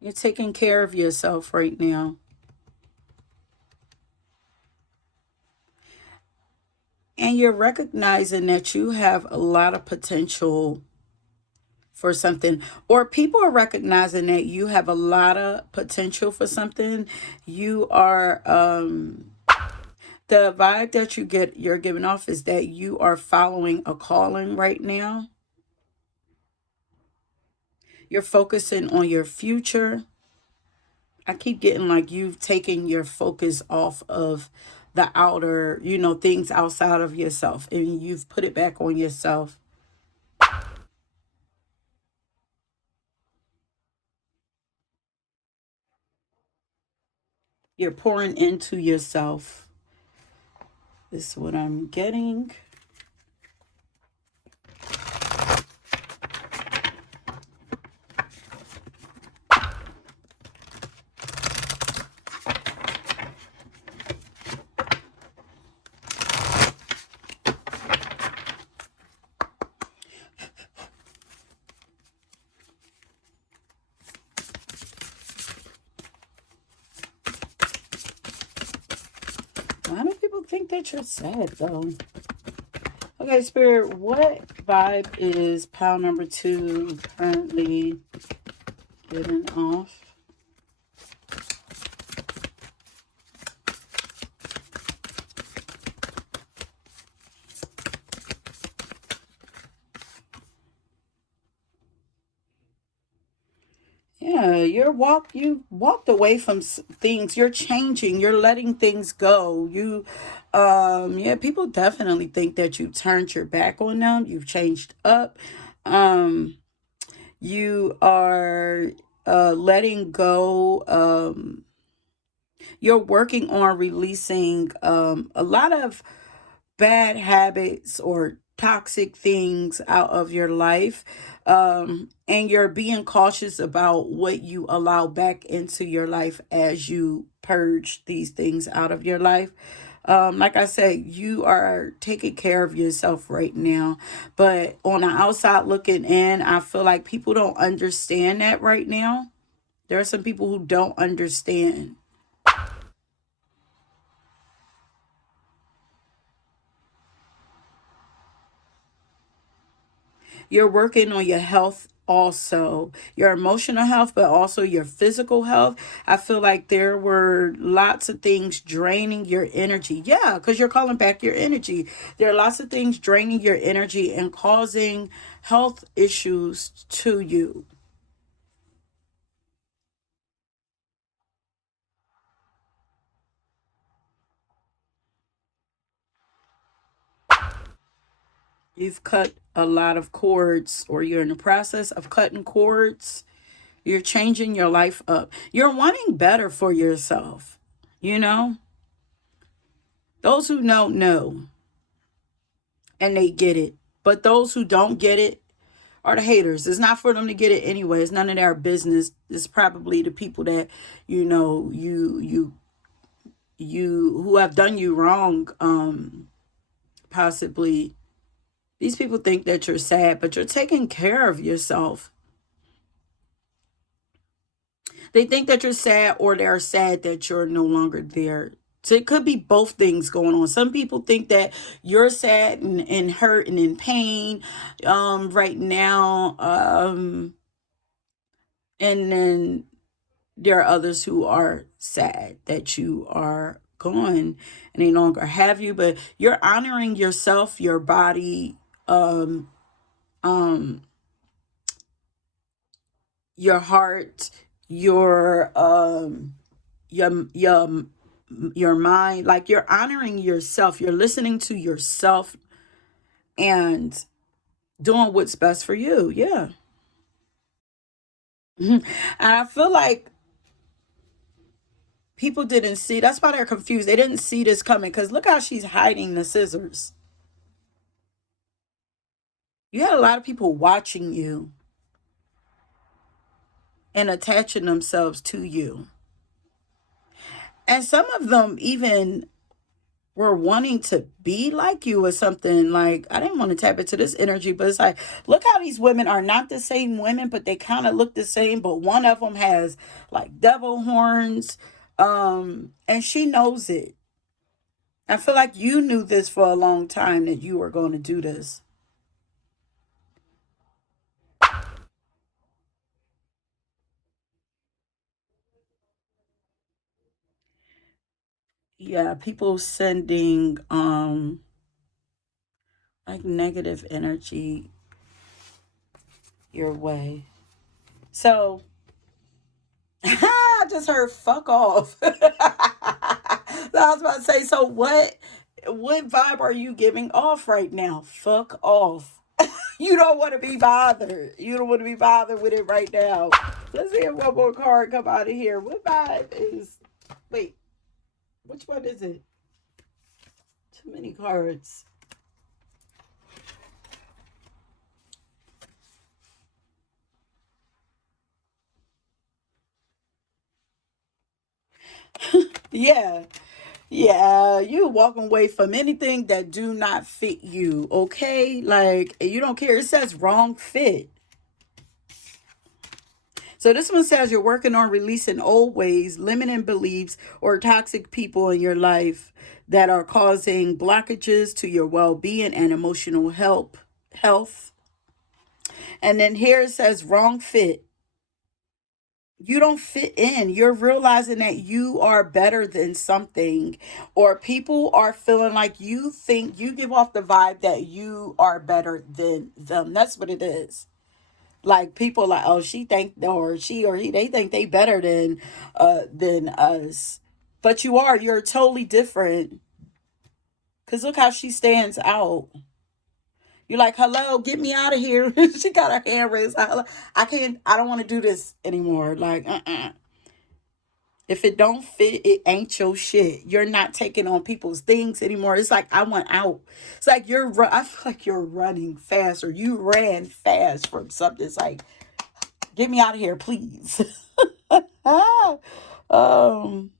You're taking care of yourself right now. And you're recognizing that you have a lot of potential for something, or people are recognizing that you have a lot of potential for something. You are the vibe that you're giving off is that you are following a calling right now. You're focusing on your future. I keep getting like you've taken your focus off of the outer, things outside of yourself, and you've put it back on yourself. You're pouring into yourself. This is what I'm getting. think that you're sad though. Okay, Spirit, what vibe is pile number 2 currently getting off? Yeah, you walked away from things. You're changing. You're letting things go. Yeah, people definitely think that you turned your back on them. You've changed up. Um, you are letting go. You're working on releasing a lot of bad habits or toxic things out of your life. And you're being cautious about what you allow back into your life as you purge these things out of your life. Like I said, you are taking care of yourself right now. But on the outside looking in, I feel like people don't understand that right now. There are some people who don't understand. You're working on your health also, your emotional health, but also your physical health. I feel like there were lots of things draining your energy. Yeah, because you're calling back your energy. There are lots of things draining your energy and causing health issues to you. You've cut a lot of cords, or you're in the process of cutting cords. You're changing your life up. You're wanting better for yourself. You know, those who know, and they get it. But those who don't get it are the haters. It's not for them to get it anyway. It's none of their business. It's probably the people that, you who have done you wrong, possibly. These people think that you're sad, but you're taking care of yourself. They think that you're sad, or they're sad that you're no longer there. So it could be both things going on. Some people think that you're sad and hurt and in pain right now. And then there are others who are sad that you are gone and they no longer have you, but you're honoring yourself, your body, um, um, your heart, your your mind. Like, you're honoring yourself. You're listening to yourself and doing what's best for you. Yeah. And I feel like people didn't see. That's why they're confused. They didn't see this coming, because look how she's hiding the scissors. You had a lot of people watching you and attaching themselves to you. And some of them even were wanting to be like you or something. Like, I didn't want to tap into this energy, but it's like, look how these women are not the same women, but they kind of look the same. But one of them has like devil horns. And she knows it. I feel like you knew this for a long time, that you were going to do this. Yeah, people sending like negative energy your way. So I just heard fuck off. I was about to say, so what vibe are you giving off right now? Fuck off. You don't want to be bothered. You don't want to be bothered with it right now. Let's see if one more card come out of here. What vibe is, wait, which one is it? Too many cards. Yeah. Yeah, you walking away from anything that do not fit you, okay? Like, you don't care. It says wrong fit. So this one says you're working on releasing old ways, limiting beliefs, or toxic people in your life that are causing blockages to your well-being and emotional health. And then here it says wrong fit. You don't fit in. You're realizing that you are better than something, or people are feeling like you think you give off the vibe that you are better than them. That's what it is. Like people like, oh, she think, or she or he, they think they better than us. But you're totally different. Cause look how she stands out. You're like, hello, get me out of here. She got her hand raised. I don't want to do this anymore. Like, if it don't fit, it ain't your shit. You're not taking on people's things anymore. It's like, I want out. It's like I feel like you're running fast, or you ran fast from something. It's like, get me out of here, please. um,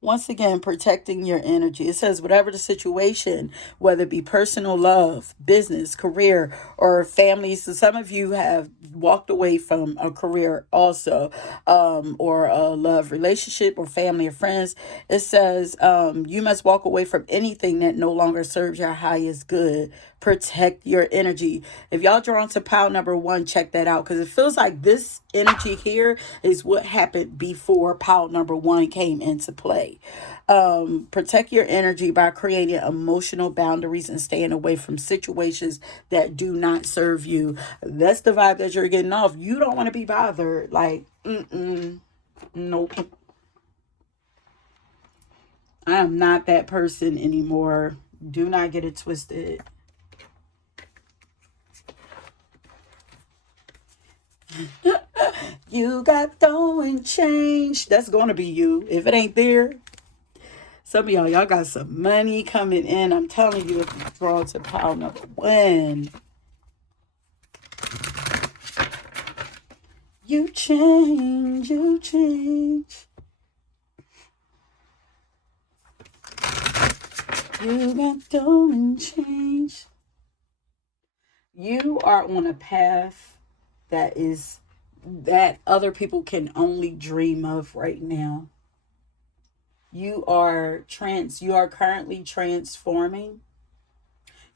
Once again, protecting your energy. It says, whatever the situation, whether it be personal love, business, career, or family. So some of you have walked away from a career also, or a love relationship, or family or friends. It says, you must walk away from anything that no longer serves your highest good. Protect your energy. If y'all drawn to pile number 1, check that out, because it feels like this energy here is what happened before pile number 1 came into play. Protect your energy by creating emotional boundaries and staying away from situations that do not serve you. That's the vibe that you're getting off. You don't want to be bothered. Like, nope. I am not that person anymore. Do not get it twisted. You got throwing change. That's going to be you. If it ain't there, some of y'all got some money coming in. I'm telling you, if you draw to pile number 1. You change, you change. You got throwing change. You are on a path that other people can only dream of right now. You are currently transforming.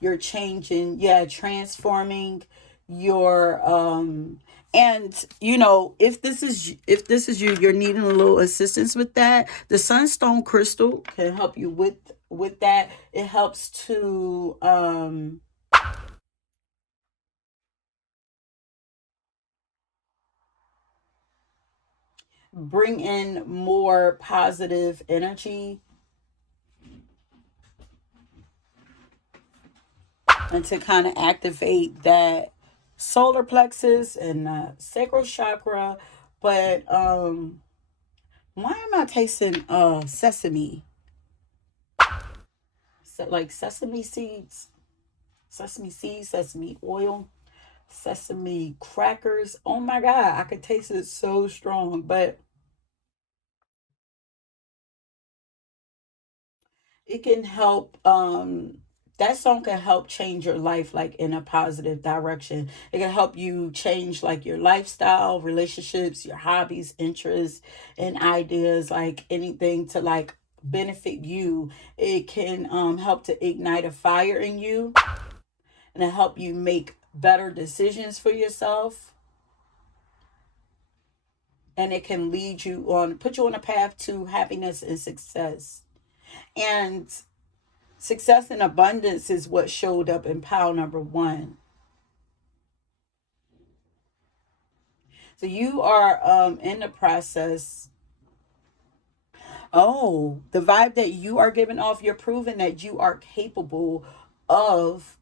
You're changing, transforming your and if this is you're needing a little assistance with that. The sunstone crystal can help you with that. It helps to bring in more positive energy, and to kind of activate that solar plexus and sacral chakra. But why am I tasting sesame? Like sesame seeds, sesame oil, sesame crackers. Oh my god, I could taste it so strong. But it can help that song can help change your life, like in a positive direction. It can help you change like your lifestyle, relationships, your hobbies, interests, and ideas, like anything to like benefit you. It can help to ignite a fire in you, and to help you make better decisions for yourself. And it can put you on a path to happiness and success. And success and abundance is what showed up in pile number 1. So you are in the process. Oh, the vibe that you are giving off, you're proving that you are capable of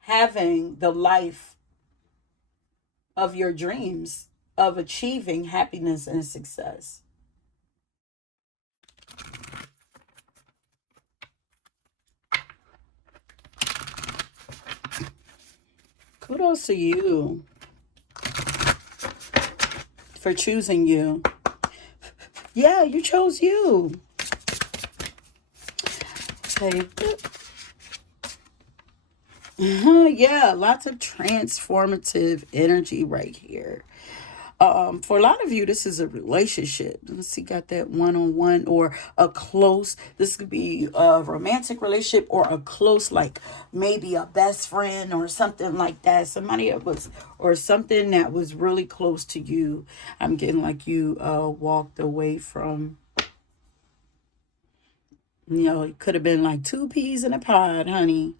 having the life of your dreams, of achieving happiness and success. Kudos to you for choosing you. Yeah, you chose you. Okay. Yeah, lots of transformative energy right here. For a lot of you, this is a relationship. Let's see, got that one-on-one or a close. This could be a romantic relationship or a close, like maybe a best friend or something like that. Somebody that was, or something that was really close to you. I'm getting like you walked away from, it could have been like two peas in a pod, honey.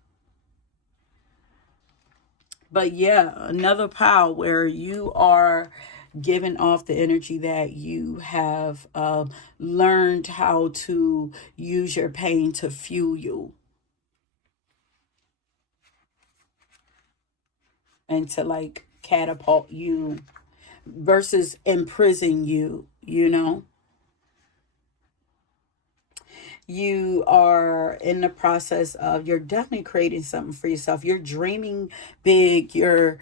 But yeah, another pile where you are giving off the energy that you have learned how to use your pain to fuel you and to like catapult you versus imprison you, you are in the process of, you're definitely creating something for yourself. You're dreaming big. You're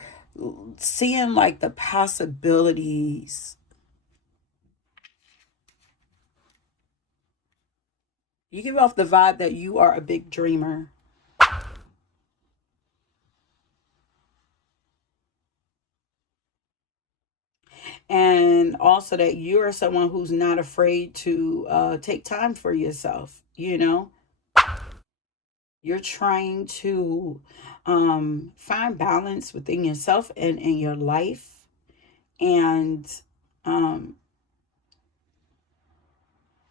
seeing like the possibilities. You give off the vibe that you are a big dreamer. And also that you're someone who's not afraid to take time for yourself. You're trying to find balance within yourself and in your life. And um,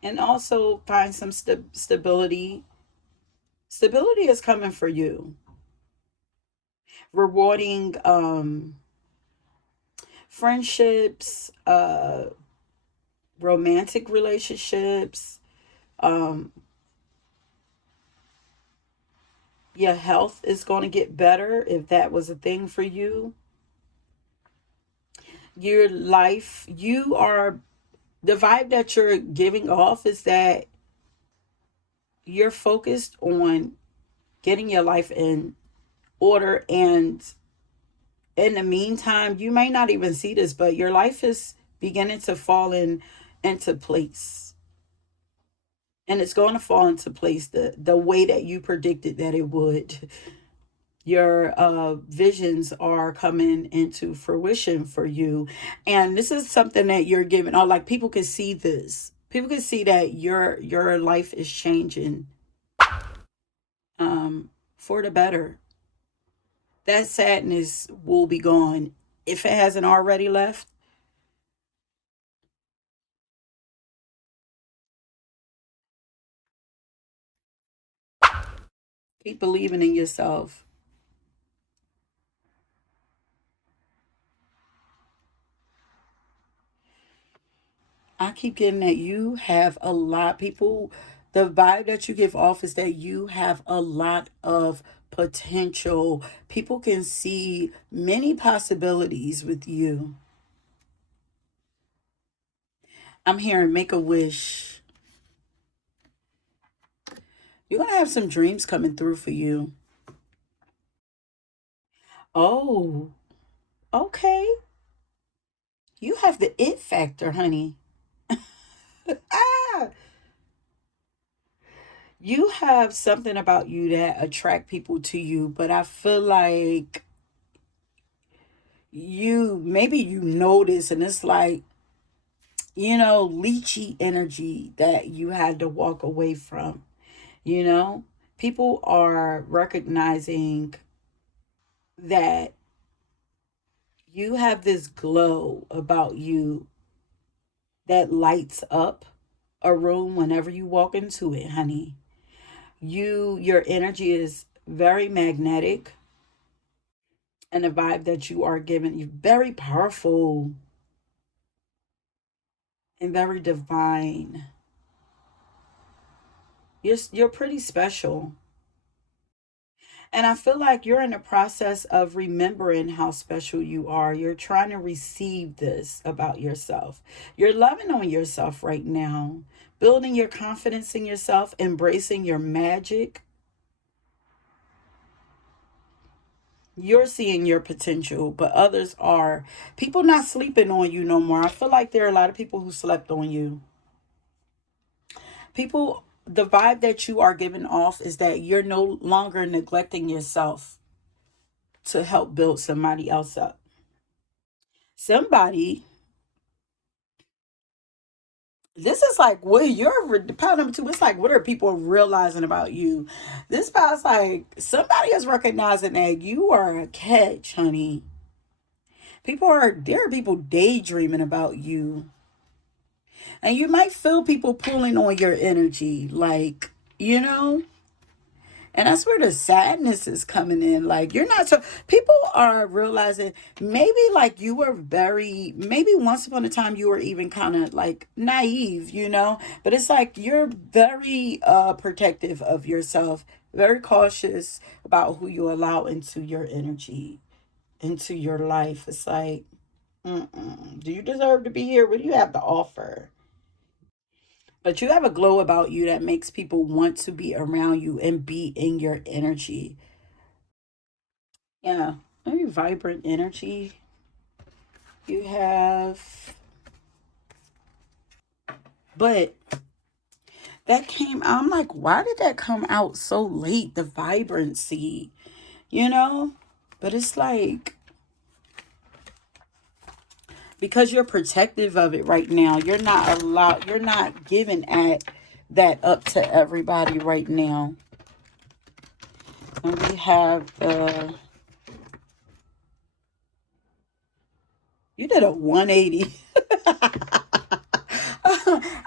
and also find some stability. Stability is coming for you. Rewarding friendships, romantic relationships, um, your health is going to get better if that was a thing for you. Your life, you are, the vibe that you're giving off is that you're focused on getting your life in order. And in the meantime, you may not even see this, but your life is beginning to fall into place. And it's going to fall into place the way that you predicted that it would. Your visions are coming into fruition for you, and this is something that you're giving, or like people can see this, people can see that your life is changing for the better. That sadness will be gone if it hasn't already left. Keep believing in yourself. I keep getting that you have a lot, people, the vibe that you give off is that you have a lot of potential. People can see many possibilities with you. I'm hearing make a wish. You're going to have some dreams coming through for you. Oh, okay. You have the it factor, honey. Ah, you have something about you that attract people to you, but I feel like maybe you notice, and it's like, leechy energy that you had to walk away from. you know People are recognizing that you have this glow about you that lights up a room whenever you walk into it, honey. Your energy is very magnetic, and the vibe that you are giving, you're very powerful and very divine. You're pretty special. And I feel like you're in the process of remembering how special you are. You're trying to receive this about yourself. You're loving on yourself right now, building your confidence in yourself, embracing your magic. You're seeing your potential, but others are. People not sleeping on you no more. I feel like there are a lot of people who slept on you. People, the vibe that you are giving off is that you're no longer neglecting yourself to help build somebody else up. Somebody This is like what you're pile number two. It's like what are people realizing about you? This pile's like somebody is recognizing that you are a catch, honey. There are people daydreaming about you, and you might feel people pulling on your energy, like you know. And that's where the sadness is coming in. Like, you're not so, people are realizing maybe like you were very, maybe once upon a time you were even kind of like naive, you know? But it's like you're very protective of yourself, very cautious about who you allow into your energy, into your life. It's like, do you deserve to be here? What do you have to offer? But you have a glow about you that makes people want to be around you and be in your energy. Yeah, very vibrant energy. You have, but that came out. I'm like, why did that come out so late? The vibrancy, you know? But it's like, because you're protective of it right now, you're not giving that up to everybody right now. And we have you did a 180.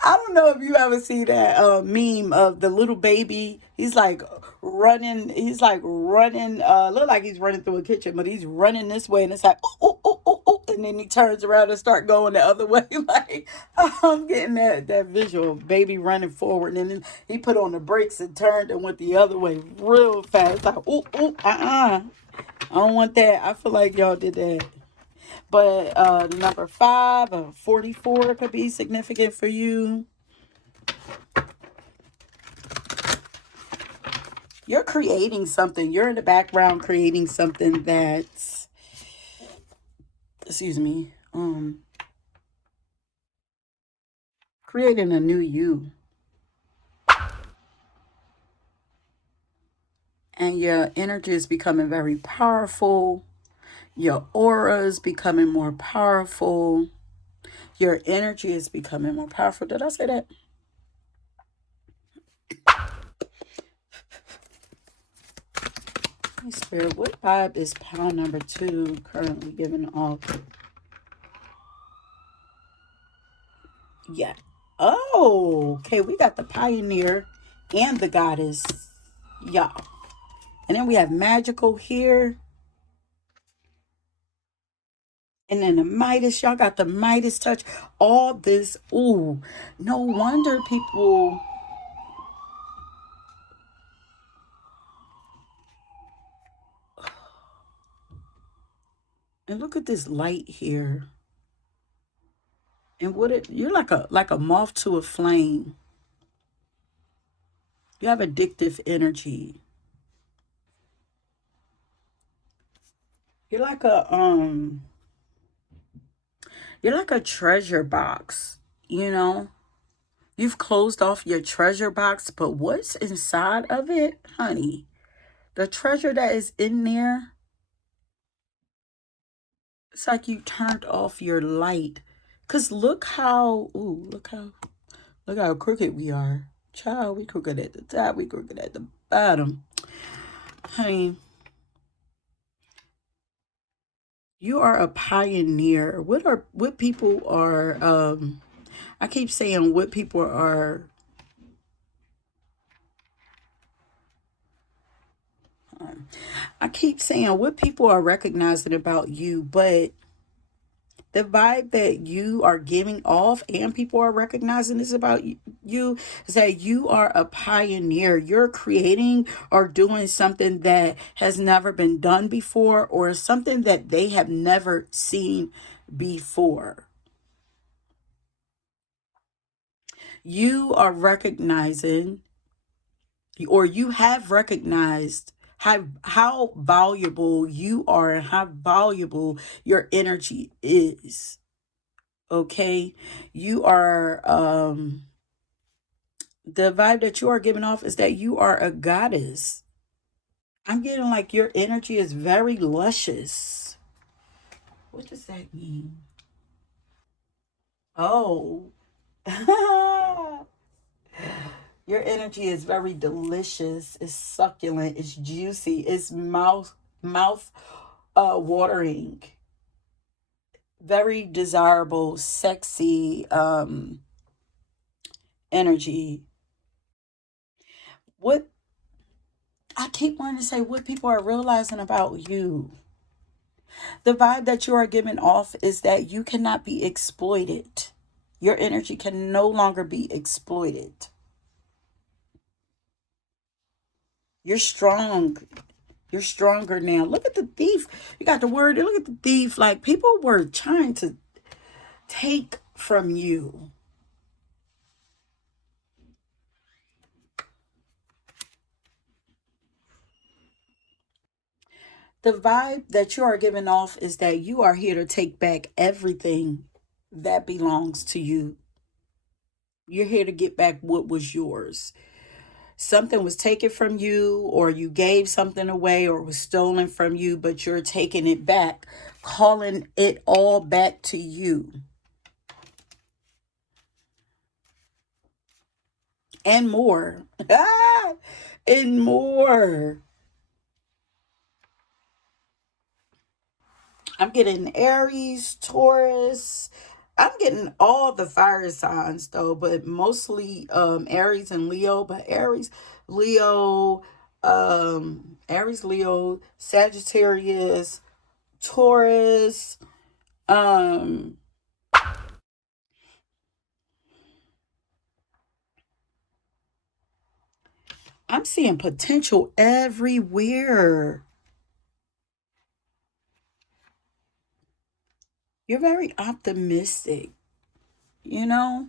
I don't know if you ever see that meme of the little baby. He's like running. He's like running. Look like he's running through a kitchen, but he's running this way, and it's like oh oh oh oh, and then he turns around and start going the other way. Like I'm getting that visual, baby running forward, and then he put on the brakes and turned and went the other way real fast. Like oh oh I don't want that. I feel like y'all did that. But the number five, 44 could be significant for you. You're creating something. You're in the background creating something that's, excuse me, creating a new you. And your energy is becoming very powerful. Your aura is becoming more powerful. Your energy is becoming more powerful. Did I say that? Hey, Spirit, what vibe is pile number two currently giving off? Yeah. Oh, okay. We got the pioneer and the goddess. Y'all. And then we have magical here. And then the Midas. Y'all got the Midas touch. All this. Ooh. No wonder people. And look at this light here. And what it you're like a moth to a flame. You have addictive energy. You're like a treasure box, you know? You've closed off your treasure box, but what's inside of it, honey? The treasure that is in there, it's like you turned off your light. Cause look how crooked we are. Child, we crooked at the top, we crooked at the bottom. Honey, you are a pioneer. What people are I keep saying what people are I keep saying what people are recognizing about you, but the vibe that you are giving off and people are recognizing this about you is that you are a pioneer. You're creating or doing something that has never been done before or something that they have never seen before. You are recognizing or you have recognized how valuable you are and how valuable your energy is. Okay, you are the vibe that you are giving off is that you are a goddess. I'm getting like your energy is very luscious. What does that mean? Oh, Your energy is very delicious. It's succulent. It's juicy. It's mouth watering. Very desirable, sexy energy. What I keep wanting to say, what people are realizing about you. The vibe that you are giving off is that you cannot be exploited. Your energy can no longer be exploited. You're strong. You're stronger now. Look at the thief. You got the word. Look at the thief. Like, people were trying to take from you. The vibe that you are giving off is that you are here to take back everything that belongs to you. You're here to get back what was yours. Something was taken from you, or you gave something away, or was stolen from you, but you're taking it back, calling it all back to you. And more. And more. I'm getting Aries, Taurus. I'm getting all the fire signs though, but mostly Aries and Leo. But Aries, Leo, Sagittarius, Taurus. Um, I'm seeing potential everywhere. You're very optimistic, you know?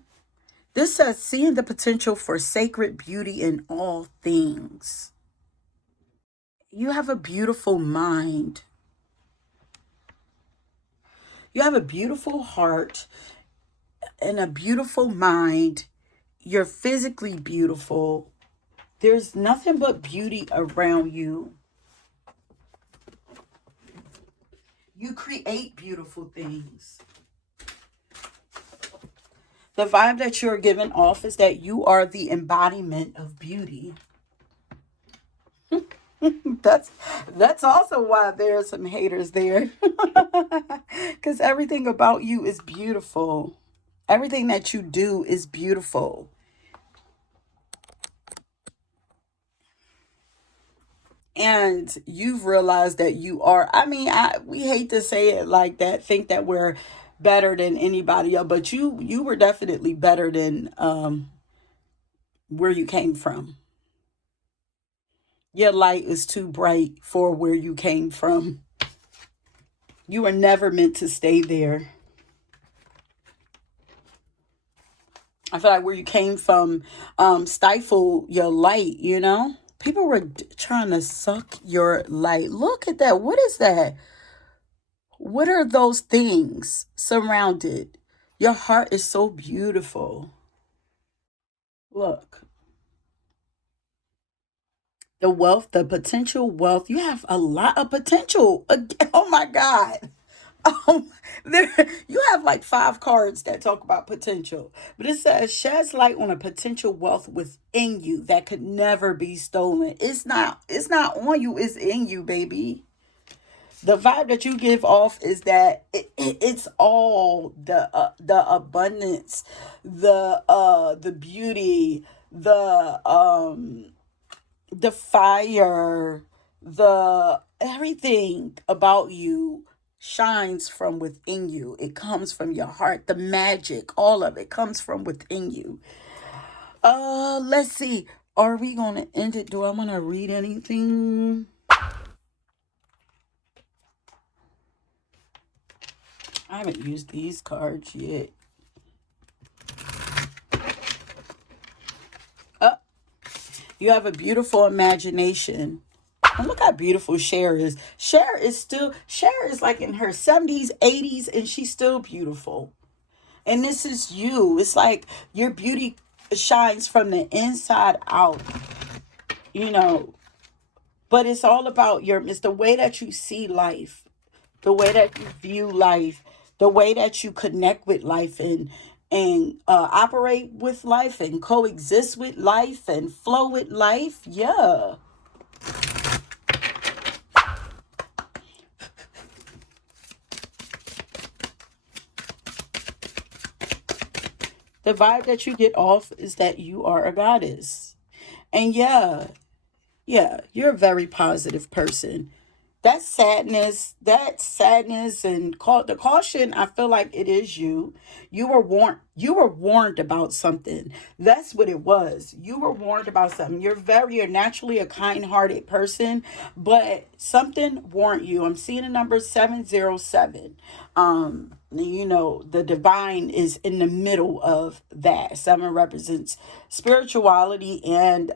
This says seeing the potential for sacred beauty in all things. You have a beautiful mind. You have a beautiful heart and a beautiful mind. You're physically beautiful. There's nothing but beauty around you. You create beautiful things. The vibe that you're giving off is that you are the embodiment of beauty. that's that's also why there are some haters there. Because everything about you is beautiful. Everything that you do is beautiful. And you've realized that you are, I mean, we hate to say it like that, think that we're better than anybody else, but you were definitely better than where you came from. Your light is too bright for where you came from. You were never meant to stay there. I feel like where you came from stifled your light, you know? People were trying to suck your light. Look at that. What is that? What are those things surrounded? Your heart is so beautiful. Look, the wealth, the potential wealth. You have a lot of potential. Oh my God. Um, there, you have like 5 cards that talk about potential, but it says sheds light on a potential wealth within you that could never be stolen. It's not on you, it's in you, baby. The vibe that you give off is that it's all the abundance, the beauty, the fire, the everything about you shines from within you. It comes from your heart. The magic, all of it comes from within you. Let's see. Are we gonna end it? Do I want to read anything? I haven't used these cards yet. Uh, you have a beautiful imagination. And look how beautiful Cher is. Cher is like in her 70s, 80s, and she's still beautiful. And this is you. It's like your beauty shines from the inside out, you know. But it's all about it's the way that you see life, the way that you view life, the way that you connect with life, and operate with life and coexist with life and flow with life. Yeah. The vibe that you get off is that you are a goddess. And yeah, you're a very positive person. That sadness and the caution, I feel like it is you. You were warned about something. That's what it was. You were warned about something. You're naturally a kind-hearted person, but something warned you. I'm seeing the number 707. The divine is in the middle of that. Seven represents spirituality and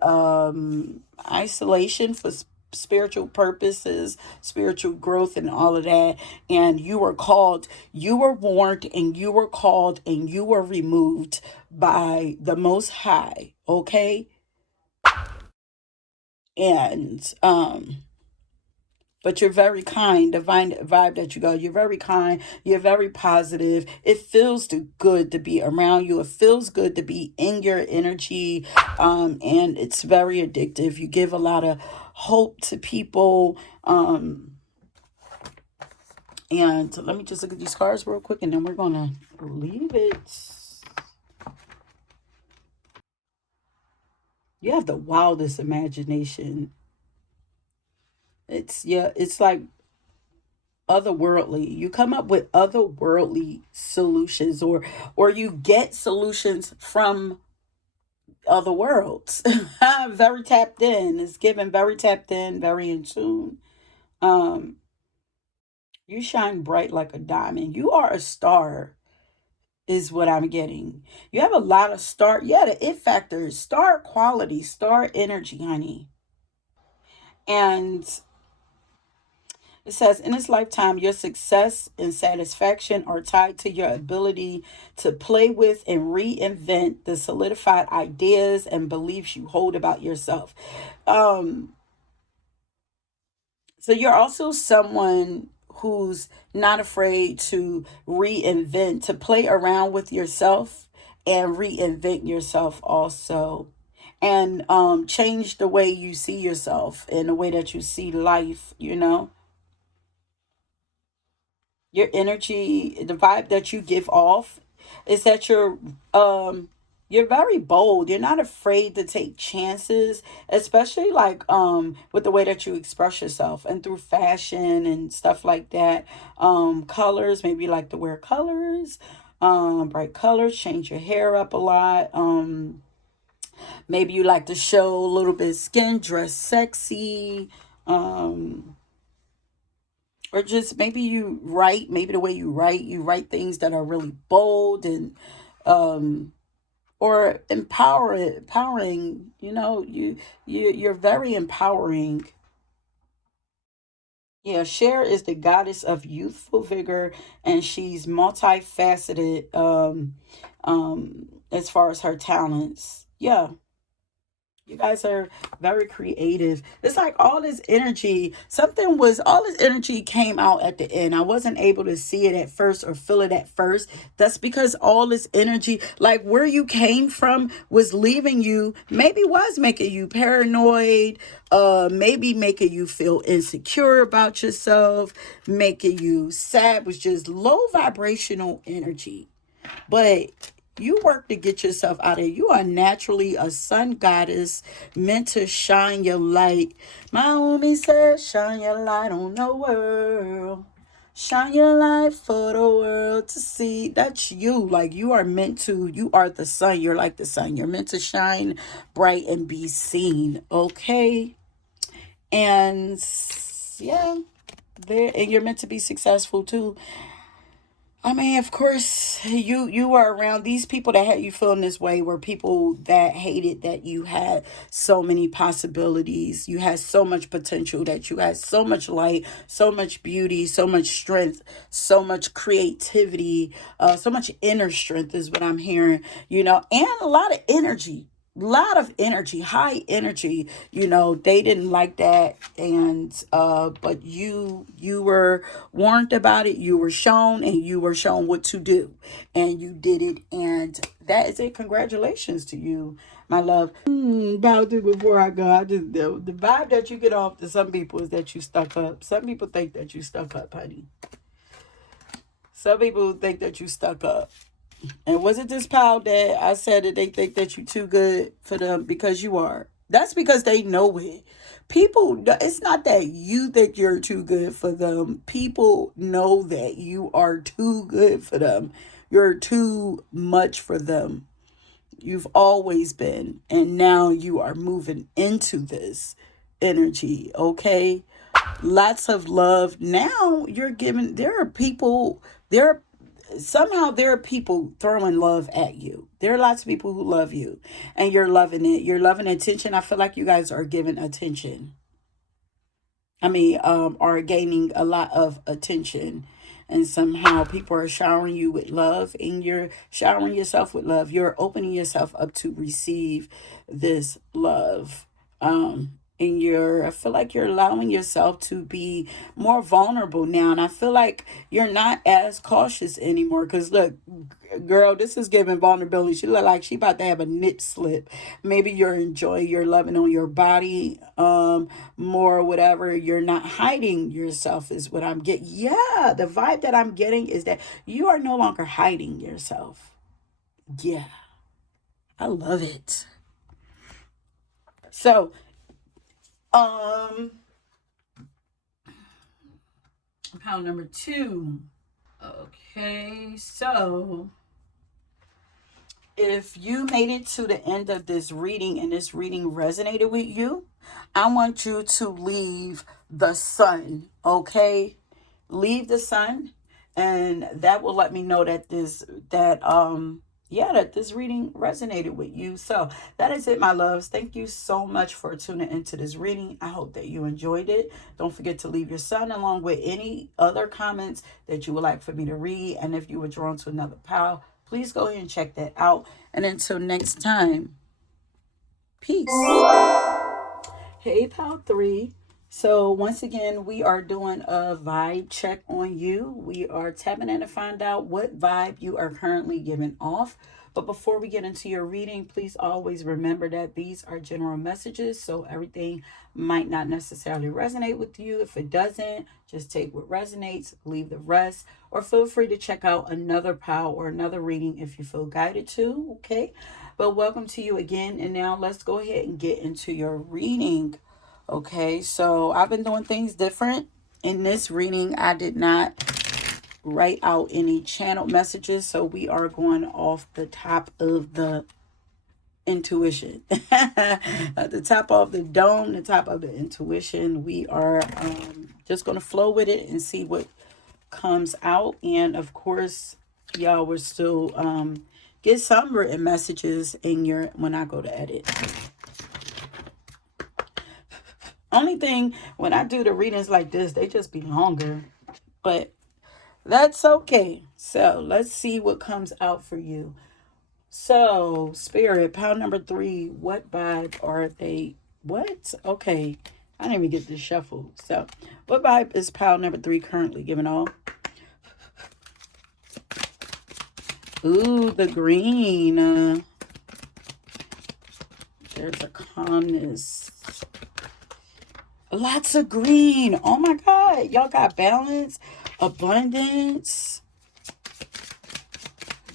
isolation for spiritual purposes, spiritual growth, and all of that. And you were called, you were warned, and you were called, and you were removed by the Most High. Okay. And but you're very kind. Divine vibe that you got. You're very kind. You're very positive. It feels good to be around you. It feels good to be in your energy. And it's very addictive. You give a lot of hope to people. And let me just look at these cards real quick, and then we're gonna leave it. You have the wildest imagination. It's like otherworldly. You come up with otherworldly solutions, or you get solutions from other worlds. Very tapped in. It's given very tapped in, very in tune. Um, you shine bright like a diamond. You are a star, is what I'm getting. You have a lot of star, yeah, the it factor, star quality, star energy, honey. And it says, in this lifetime, your success and satisfaction are tied to your ability to play with and reinvent the solidified ideas and beliefs you hold about yourself. Um, so you're also someone who's not afraid to reinvent, to play around with yourself and reinvent yourself also. And change the way you see yourself and the way that you see life. Your energy, the vibe that you give off is that you're very bold. You're not afraid to take chances, especially like with the way that you express yourself and through fashion and stuff like that. Colors, maybe you like to wear colors, bright colors, change your hair up a lot. Maybe you like to show a little bit of skin, dress sexy. Um or just maybe maybe the way you write things that are really bold and um or empowering. You're very empowering. Yeah, Cher is the goddess of youthful vigor, and she's multifaceted as far as her talents. Yeah. You guys are very creative. It's like all this energy came out at the end. I wasn't able to see it at first or feel it at first. That's because all this energy, like where you came from, was leaving you, maybe was making you paranoid, maybe making you feel insecure about yourself, making you sad, was just low vibrational energy. But you work to get yourself out of it. You are naturally a sun goddess meant to shine your light. My homie said, shine your light on the world. Shine your light for the world to see. That's you. Like you are the sun. You're like the sun. You're meant to shine bright and be seen. Okay. And yeah, and you're meant to be successful too. I mean, of course, you were around these people that had you feeling this way were people that hated that you had so many possibilities. You had so much potential, that you had so much light, so much beauty, so much strength, so much creativity, so much inner strength is what I'm hearing, and a lot of energy. lot of energy, high energy. You know, they didn't like that, and but you were warned about it, you were shown, and you were shown what to do, and you did it, and that is it. Congratulations to you, my love. About it before I go, I just the vibe that you get off to some people is that you stuck up. Some people think that you stuck up, honey. Some people think that you stuck up. And was it this pal that I said that they think that you too good for them? Because you are. That's because they know it. People, it's not that you think you're too good for them. People know that you are too good for them. You're too much for them. You've always been. And now you are moving into this energy, okay? Lots of love. Now you're giving, there are people, there somehow there are people throwing love at you. There are lots of people who love you, and you're loving it. You're loving attention. I feel like you guys are giving attention. Are gaining a lot of attention. And somehow people are showering you with love, and you're showering yourself with love. You're opening yourself up to receive this love. And I feel like you're allowing yourself to be more vulnerable now. And I feel like you're not as cautious anymore. Because look, girl, this is giving vulnerability. She look like she about to have a nip slip. Maybe you're enjoying your loving on your body more, whatever. You're not hiding yourself is what I'm getting. Yeah, the vibe that I'm getting is that you are no longer hiding yourself. Yeah, I love it. So, um, pound number 2. Okay, so if you made it to the end of this reading and this reading resonated with you, I want you to leave the sun, okay? Leave the sun, and that will let me know that this reading resonated with you. So that is it, my loves. Thank you so much for tuning into this reading. I hope that you enjoyed it. Don't forget to leave your sun along with any other comments that you would like for me to read. And if you were drawn to another pile, please go ahead and check that out. And until next time, peace. Hey, pal 3. So once again, we are doing a vibe check on you. We are tapping in to find out what vibe you are currently giving off. But before we get into your reading, please always remember that these are general messages. So everything might not necessarily resonate with you. If it doesn't, just take what resonates, leave the rest, or feel free to check out another pile or another reading if you feel guided to. Okay. But welcome to you again. And now let's go ahead and get into your reading. Okay, so I've been doing things different. In this reading, I did not write out any channel messages, so we are going off the top of the intuition. At the top of the dome, the top of the intuition, we are just going to flow with it and see what comes out. And of course, y'all will still get some written messages in your when I go to edit. Only thing, when I do the readings like this, they just be longer. But that's okay. So let's see what comes out for you. So, Spirit, pile number 3, what vibe are they? What? Okay. I didn't even get this shuffle. So, what vibe is pile number 3 currently giving off? Ooh, the green. There's a calmness. Lots of green. Oh my God. Y'all got balance, abundance.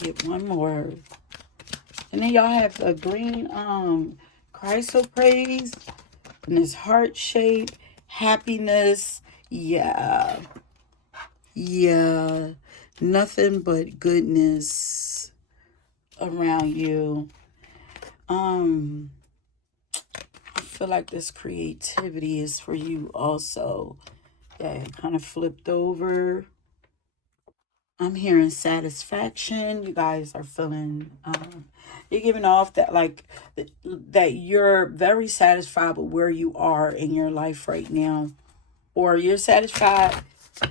Get one more. And then y'all have the green chrysoprase and this heart shape, happiness. Yeah. Yeah. Nothing but goodness around you. I feel like this creativity is for you also. Yeah, kind of flipped over. I'm hearing satisfaction. You guys are feeling, you're giving off that that you're very satisfied with where you are in your life right now. Or you're satisfied,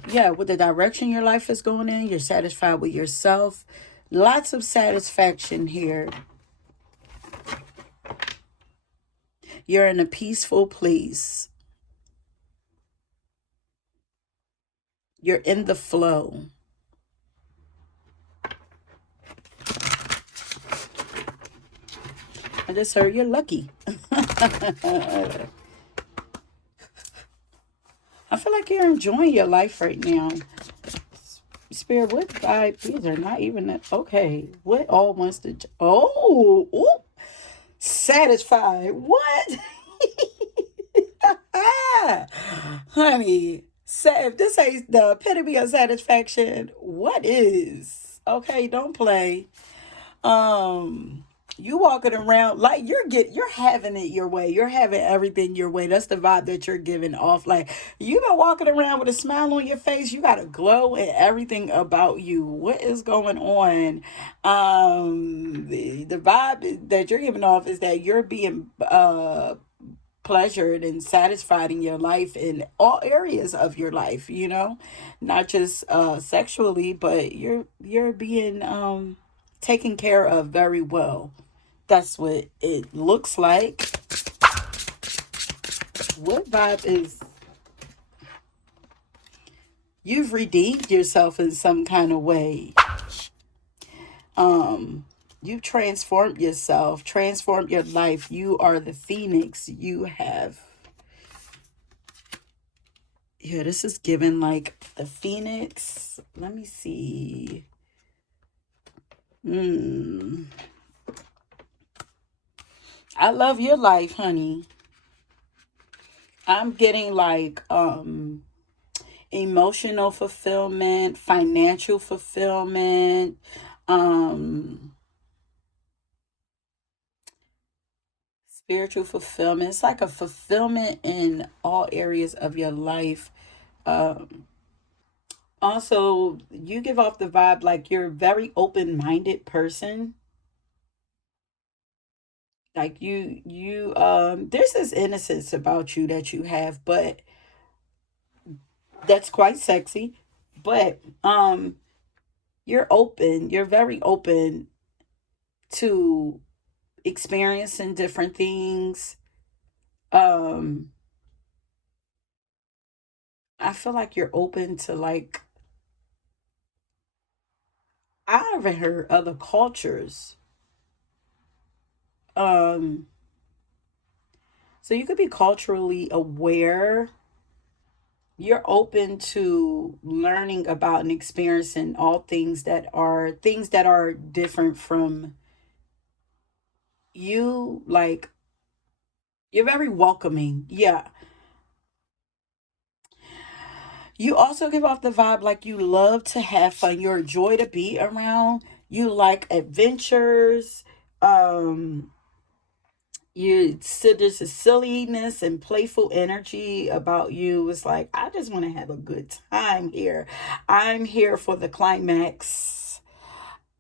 yeah, with the direction your life is going in. You're satisfied with yourself. Lots of satisfaction here. You're in a peaceful place. You're in the flow. I just heard you're lucky. I feel like you're enjoying your life right now. Spirit, what vibe? These are not even okay. What all wants to? Oh, ooh, satisfied. What? Honey, if this ain't the epitome of satisfaction, what is? Okay, don't play. Um, you walking around like you're having it your way. You're having everything your way. That's the vibe that you're giving off. Like you been walking around with a smile on your face. You got a glow and everything about you. What is going on? The vibe that you're giving off is that you're being pleasured and satisfied in your life in all areas of your life, not just sexually, but you're being taken care of very well. That's what it looks like. What vibe is you've redeemed yourself in some kind of way. You've transformed yourself, transformed your life. You are the phoenix. You have, yeah, this is given like the phoenix. Let me see. Mm. I love your life, honey. I'm getting like emotional fulfillment, financial fulfillment, um spiritual fulfillment. It's like a fulfillment in all areas of your life. Um Also, you give off the vibe like you're a very open-minded person. Like there's this innocence about you that you have, but that's quite sexy. But you're open. You're very open to experiencing different things. Um I feel like you're open to like I haven't heard other cultures. Um so you could be culturally aware. You're open to learning about and experiencing all things that are different from you. Like you're very welcoming. Yeah. You also give off the vibe like you love to have fun. You're a joy to be around. You like adventures. Um, there's a silliness and playful energy about you. It's like I just want to have a good time here. I'm here for the climax.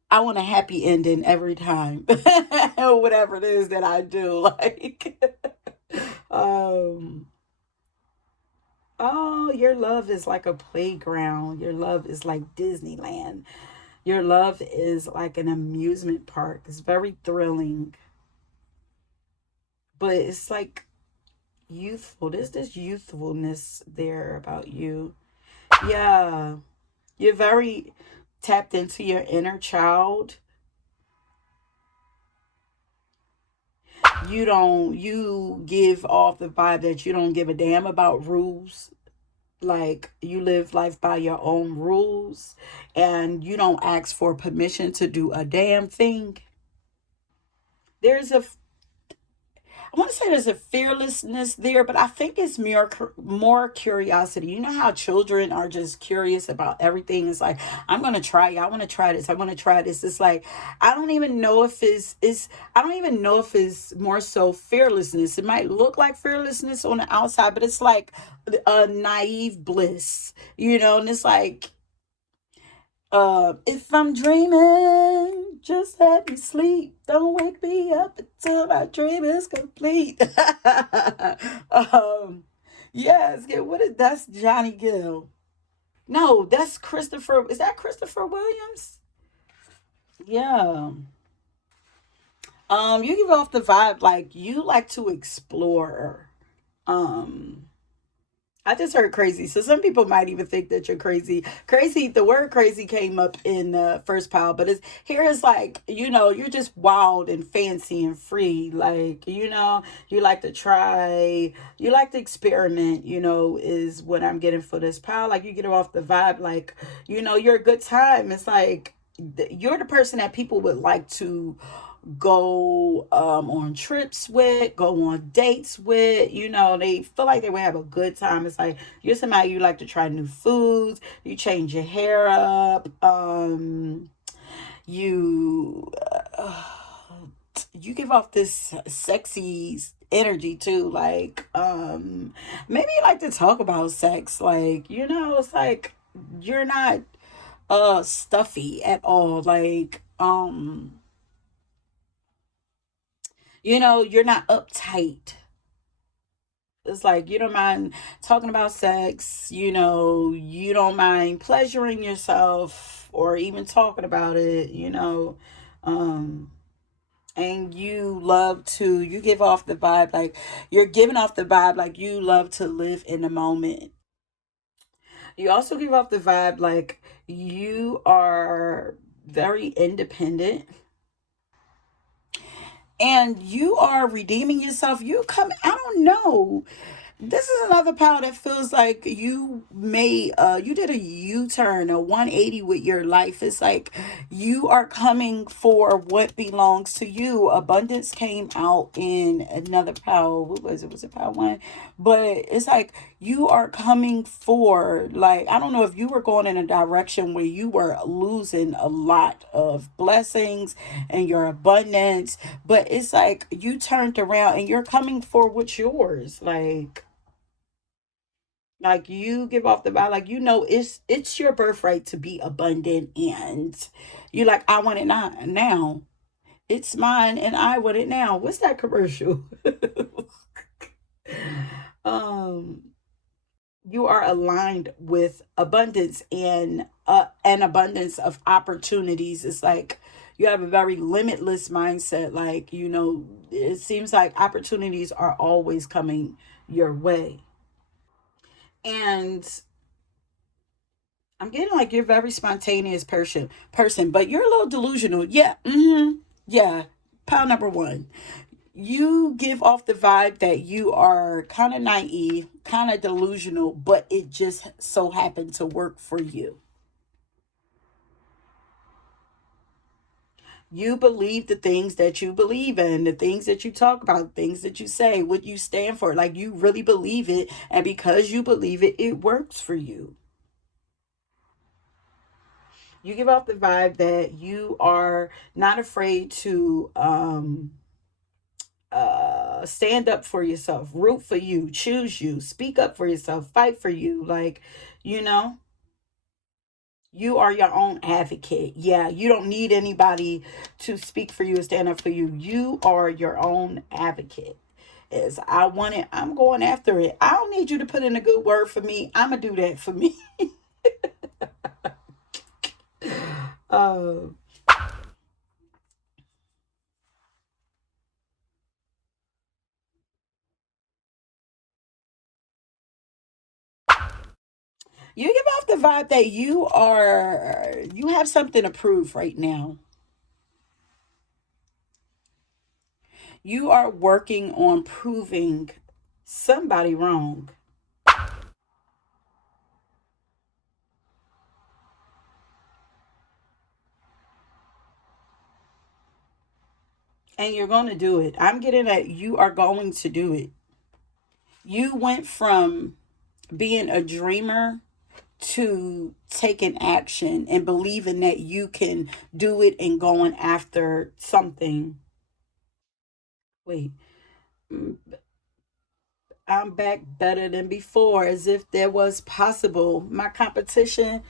I want a happy ending every time. Whatever it is that I do. Like um oh, your love is like a playground. Your love is like Disneyland. Your love is like an amusement park. It's very thrilling, but it's like youthful. There's this youthfulness there about you. Yeah. You're very tapped into your inner child. You give off the vibe that you don't give a damn about rules. Like you live life by your own rules and you don't ask for permission to do a damn thing. There's a I want to say there's a fearlessness there, but I think it's more curiosity. You know how children are just curious about everything. It's like I'm gonna try it. I want to try this. I want to try this. It's like I don't even know if it's I don't even know if it's more so fearlessness. It might look like fearlessness on the outside, but it's like a naive bliss, and it's like if I'm dreaming, just let me sleep. Don't wake me up until my dream is complete. um, yes, yeah, what is that's Johnny Gill. No, that's Christopher. Is that Christopher Williams? Yeah. You give off the vibe like you like to explore. Um, I just heard crazy. So some people might even think that you're crazy. Crazy, the word crazy came up in the first pile, but it's here is like, you're just wild and fancy and free. Like, you like to try, you like to experiment, is what I'm getting for this pile. Like you get off the vibe, like, you're a good time. It's like you're the person that people would like to go on trips with, go on dates with. They feel like they would have a good time. It's like you're somebody you like to try new foods, you change your hair up, you you give off this sexy energy too. Like maybe you like to talk about sex. Like, it's like you're not stuffy at all. Like you're not uptight. It's like you don't mind talking about sex, you don't mind pleasuring yourself or even talking about it, um and you give off the vibe like you're giving off the vibe like you love to live in the moment. You also give off the vibe like you are very independent and you are redeeming yourself. I don't know, this is another power that feels like you did a U-turn, a 180 with your life. It's like you are coming for what belongs to you. Abundance came out in another power. What was it? Was it power one? But it's like you are coming for, like, I don't know if you were going in a direction where you were losing a lot of blessings and your abundance, but it's like you turned around and you're coming for what's yours. Like you give off the vibe, like it's your birthright to be abundant, and you like, I want it not now. It's mine, and I want it now. What's that commercial? um, you are aligned with abundance and an abundance of opportunities. It's like you have a very limitless mindset. Like it seems like opportunities are always coming your way, and I'm getting like you're a very spontaneous person, but you're a little delusional. Yeah. Yeah. Pile number one. You give off the vibe that you are kind of naive, kind of delusional, but it just so happened to work for you. You believe the things that you believe in, the things that you talk about, things that you say, what you stand for. Like you really believe it. And because you believe it, it works for you. You give off the vibe that you are not afraid to stand up for yourself, root for you, choose you, speak up for yourself, fight for you. Like, you know, you are your own advocate. Yeah, you don't need anybody to speak for you and stand up for you. You are your own advocate. As I want it, I'm going after it. I don't need you to put in a good word for me. I'm gonna do that for me. uh, you give off the vibe that you have something to prove right now. You are working on proving somebody wrong, and you're going to do it. I'm getting that you are going to do it. You went from being a dreamer to taking action and believing that you can do it and going after something. Wait, mm, I'm back better than before, as if there was possible. My competition,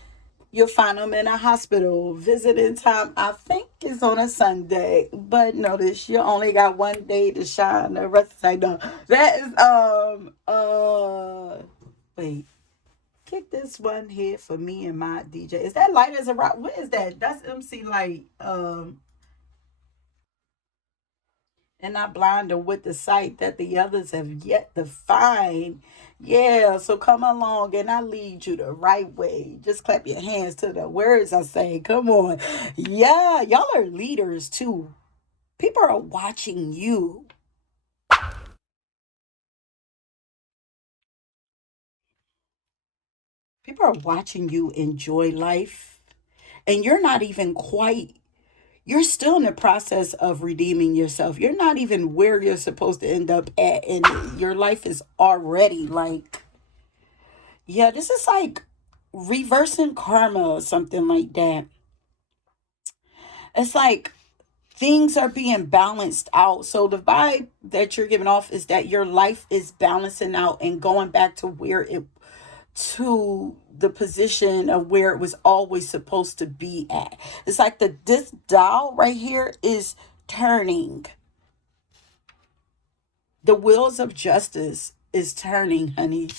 you'll find them in a hospital. Visiting time, I think, is on a Sunday. But notice you only got one day to shine. The rest is like, no. That is wait. Kick this one here for me and my DJ. Is that light as a rock? What is that? That's MC Light. and not blinded with the sight that the others have yet to find. Yeah, so come along and I lead you the right way. Just clap your hands to the words I say. Come on. Yeah, y'all are leaders too. People are watching you. People are watching you enjoy life. And you're not even quite, you're still in the process of redeeming yourself. You're not even where you're supposed to end up at. And your life is already like, yeah, this is like reversing karma or something like that. It's like things are being balanced out. So the vibe that you're giving off is that your life is balancing out and going back to where it to the position of where it was always supposed to be at. It's like this dial right here is turning. The wheels of justice is turning, honey.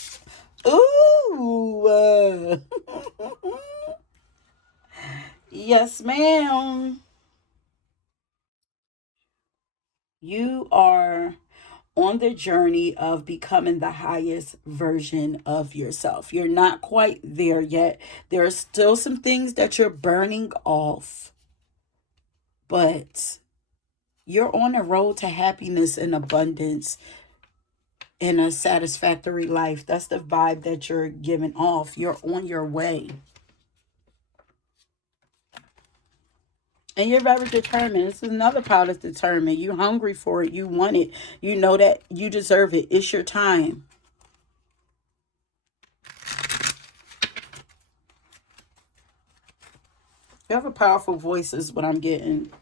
Ooh. Yes, ma'am. You are on the journey of becoming the highest version of yourself. You're not quite there yet. There are still some things that you're burning off, but you're on the road to happiness and abundance and a satisfactory life. That's the vibe that you're giving off. You're on your way. And you're very determined. This is another part that's determined. You're hungry for it. You want it. You know that you deserve it. It's your time. You have a powerful voice is what I'm getting.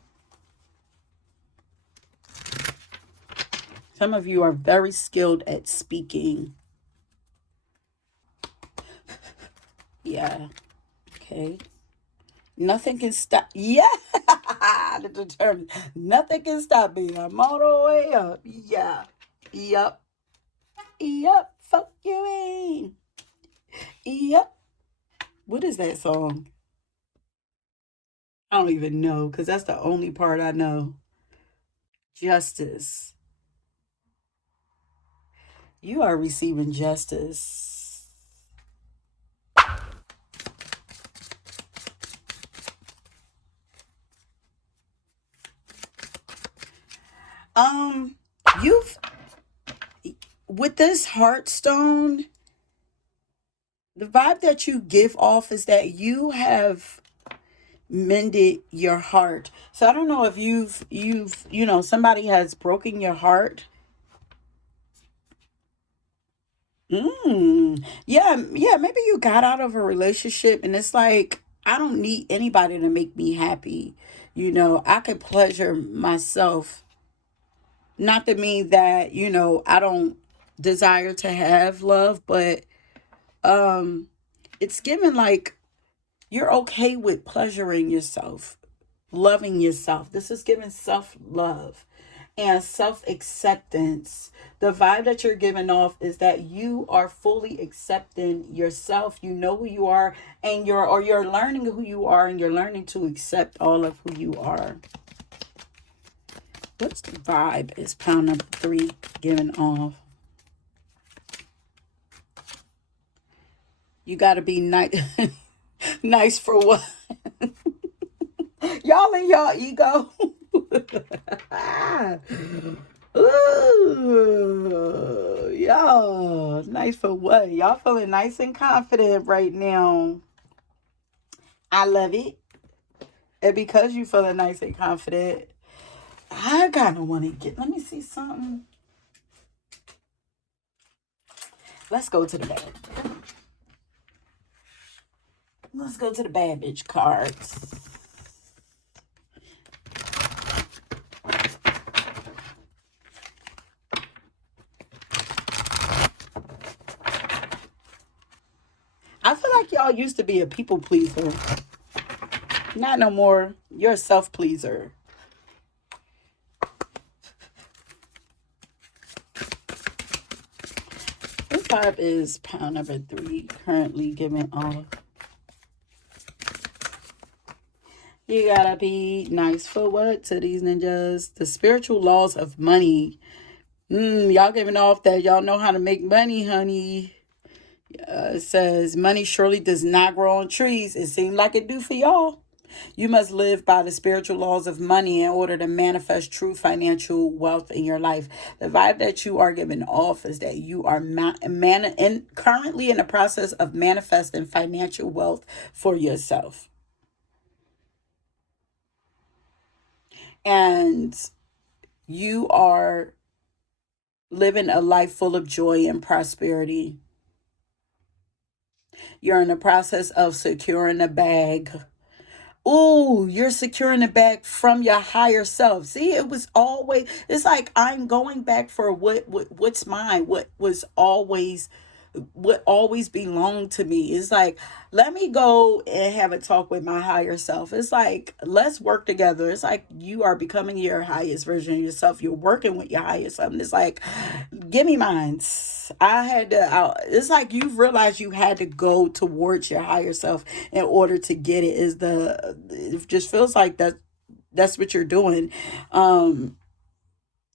Some of you are very skilled at speaking. Yeah. Okay. Nothing can stop. Yeah. The determined. Nothing can stop me. I'm all the way up. Yeah. Yup. Yup. Fuck you in. Yup. What is that song? I don't even know because that's the only part I know. Justice. You are receiving justice. Um, you've with this heartstone, the vibe that you give off is that you have mended your heart. So I don't know if somebody has broken your heart. Yeah, maybe you got out of a relationship and it's like I don't need anybody to make me happy. I could pleasure myself. Not to mean that, I don't desire to have love, but it's given like you're okay with pleasuring yourself, loving yourself. This is giving self-love and self-acceptance. The vibe that you're giving off is that you are fully accepting yourself. You know who you are and you're learning who you are and you're learning to accept all of who you are. What's the vibe is pound number 3 giving off? You got to be nice. Nice for what? Y'all and y'all ego. Ooh, y'all. Nice for what? Y'all feeling nice and confident right now. I love it. And because you feeling nice and confident, I kind of want to let me see something. Let's go to the bad. Let's go to the bad bitch cards. I feel like y'all used to be a people pleaser. Not no more. You're a self pleaser. This vibe is pound number 3 currently giving off. You gotta be nice for what to these ninjas? The spiritual laws of money. Y'all giving off that y'all know how to make money, honey. It says money surely does not grow on trees. It seemed like it do for y'all. You must live by the spiritual laws of money in order to manifest true financial wealth in your life. The vibe that you are giving off is that you are currently in the process of manifesting financial wealth for yourself. And you are living a life full of joy and prosperity. You're in the process of securing a bag. Ooh, you're securing the bag from your higher self. See, it was always, it's like I'm going back for what's mine, what always belonged to me. It's like, let me go and have a talk with my higher self. It's like, let's work together. It's like you are becoming your highest version of yourself. You're working with your higher self. And it's like, give me mine. It's like you've realized you had to go towards your higher self in order to get it. It just feels like that's what you're doing. Um,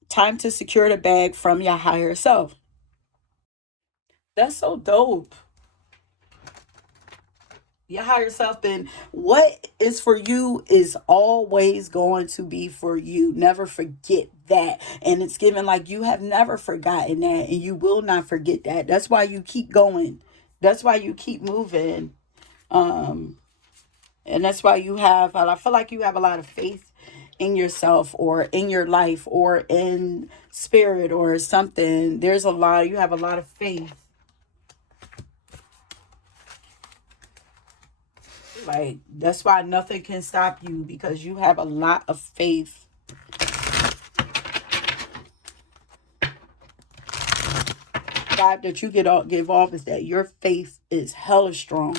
Time to secure the bag from your higher self. That's so dope. Your higher self, then what is for you is always going to be for you. Never forget that. And it's given like you have never forgotten that, and you will not forget that. That's why you keep going. That's why you keep moving. Um, and that's why I feel like you have a lot of faith in yourself or in your life or in spirit or something. You have a lot of faith. Like, that's why nothing can stop you, because you have a lot of faith. Vibe that you give off is that your faith is hella strong.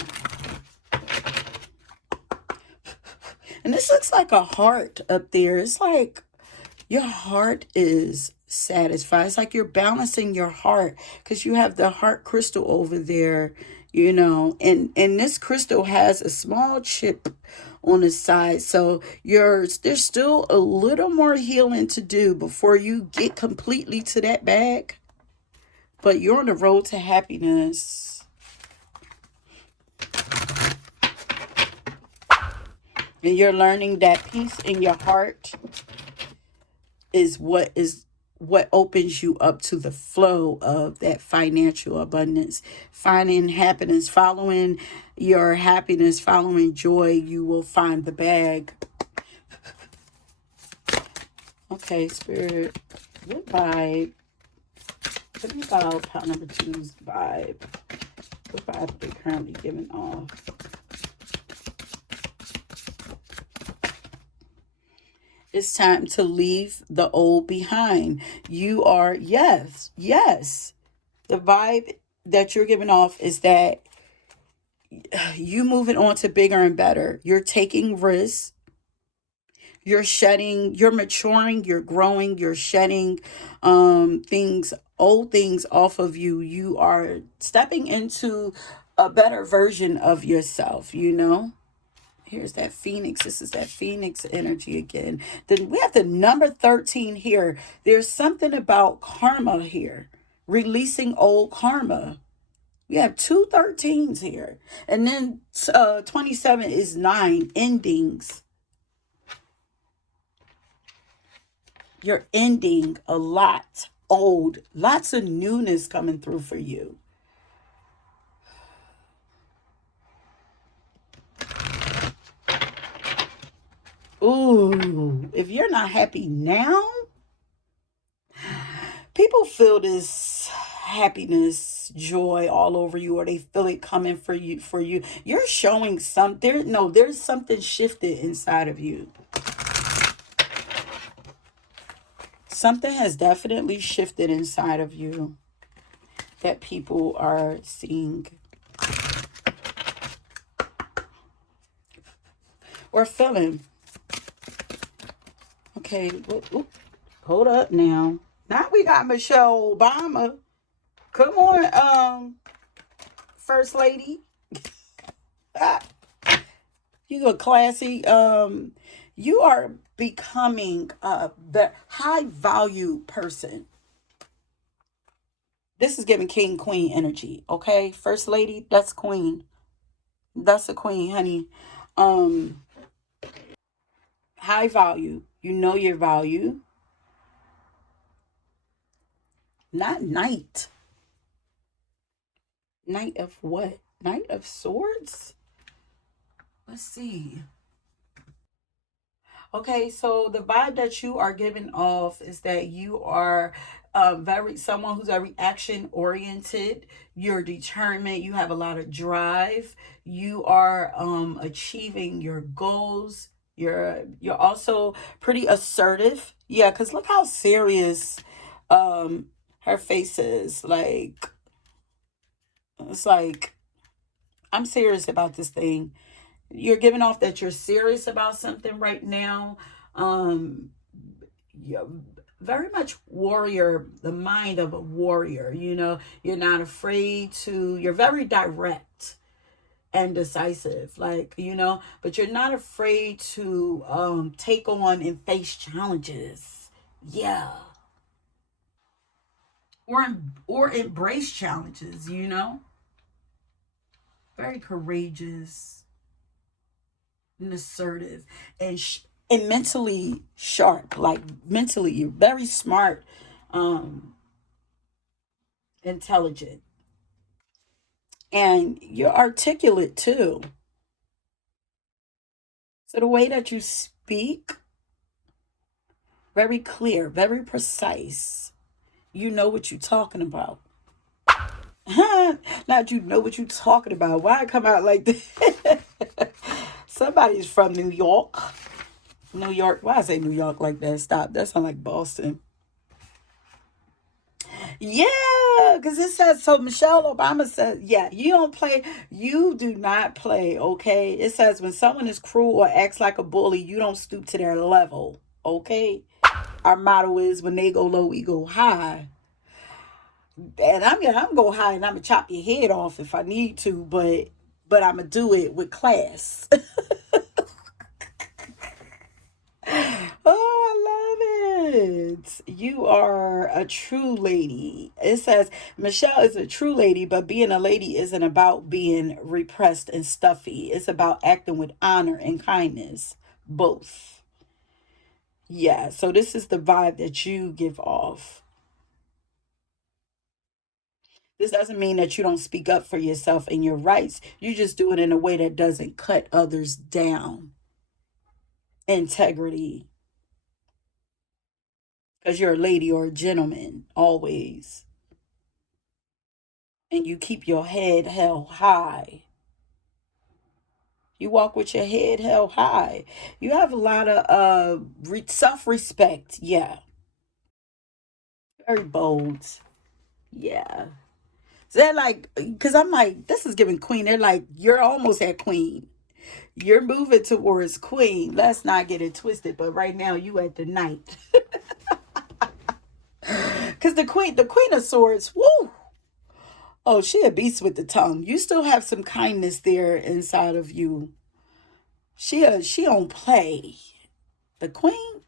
And this looks like a heart up there. It's like your heart is satisfied. It's like you're balancing your heart because you have the heart crystal over there, and this crystal has a small chip on the side. So there's still a little more healing to do before you get completely to that bag. But you're on the road to happiness. And you're learning that peace in your heart is what opens you up to the flow of that financial abundance. Finding happiness, following your happiness, following joy, you will find the bag. Okay, Spirit, what vibe? Tell me about part number two's vibe. What vibe are they currently giving off? It's time to leave the old behind. Yes. The vibe that you're giving off is that you moving on to bigger and better. You're taking risks. You're maturing, you're growing, you're shedding old things off of you. You are stepping into a better version of yourself. Here's that phoenix. This is that phoenix energy again. Then we have the number 13 here. There's something about karma here. Releasing old karma. We have two 13s here. And then 27 is 9 endings. You're ending a lot old. Lots of newness coming through for you. Ooh, if you're not happy now, people feel this happiness, joy all over you, or they feel it coming for you. You're showing there's something shifted inside of you. Something has definitely shifted inside of you that people are seeing or feeling. Okay, hold up now. Now we got Michelle Obama. Come on, First Lady. You You a classy. You are becoming the high value person. This is giving king queen energy. Okay, first lady, that's queen. That's a queen, honey. Um, high value. You know your value. Not knight. Knight of what? Knight of swords? Let's see. Okay, so the vibe that you are giving off is that you are very someone who's very action oriented. You're determined. You have a lot of drive. You are achieving your goals. You're also pretty assertive. Yeah, because look how serious her face is. Like it's like I'm serious about this thing. You're giving off that you're serious about something right now. Um, you're very much warrior, the mind of a warrior. You know, you're not afraid to, you're very direct and decisive, like, you know, but you're not afraid to take on and face challenges. Yeah. Or embrace challenges, you know, very courageous and assertive and and mentally sharp, like mentally you're very smart, um intelligent, and you're articulate too. So the way that you speak, very clear, very precise. You know what you're talking about. Not you know what you're talking about. Why I come out like this? Somebody's from New York. New York. Why I say New York like that? Stop. That sounds like Boston. Yeah, because it says so. Michelle Obama said, yeah, you don't play, you do not play, okay? It says when someone is cruel or acts like a bully, you don't stoop to their level, okay? Our motto is when they go low, we go high. And I'm go high and I'm gonna chop your head off if I need to, but I'm gonna do it with class. Oh, I love it. You are a true lady. It says Michelle is a true lady, but being a lady isn't about being repressed and stuffy. It's about acting with honor and kindness. Both. Yeah. So this is the vibe that you give off. This doesn't mean that you don't speak up for yourself and your rights. You just do it in a way that doesn't cut others down. Integrity. Because you're a lady or a gentleman, always. And you keep your head held high. You walk with your head held high. You have a lot of self-respect. Yeah. Very bold. Yeah. So they're like, because I'm like, this is giving queen. They're like, you're almost at queen. You're moving towards queen. Let's not get it twisted. But right now, you at the knight. Because the queen of swords, woo. Oh, she a beast with the tongue. You still have some kindness there inside of you. She don't play. The queen,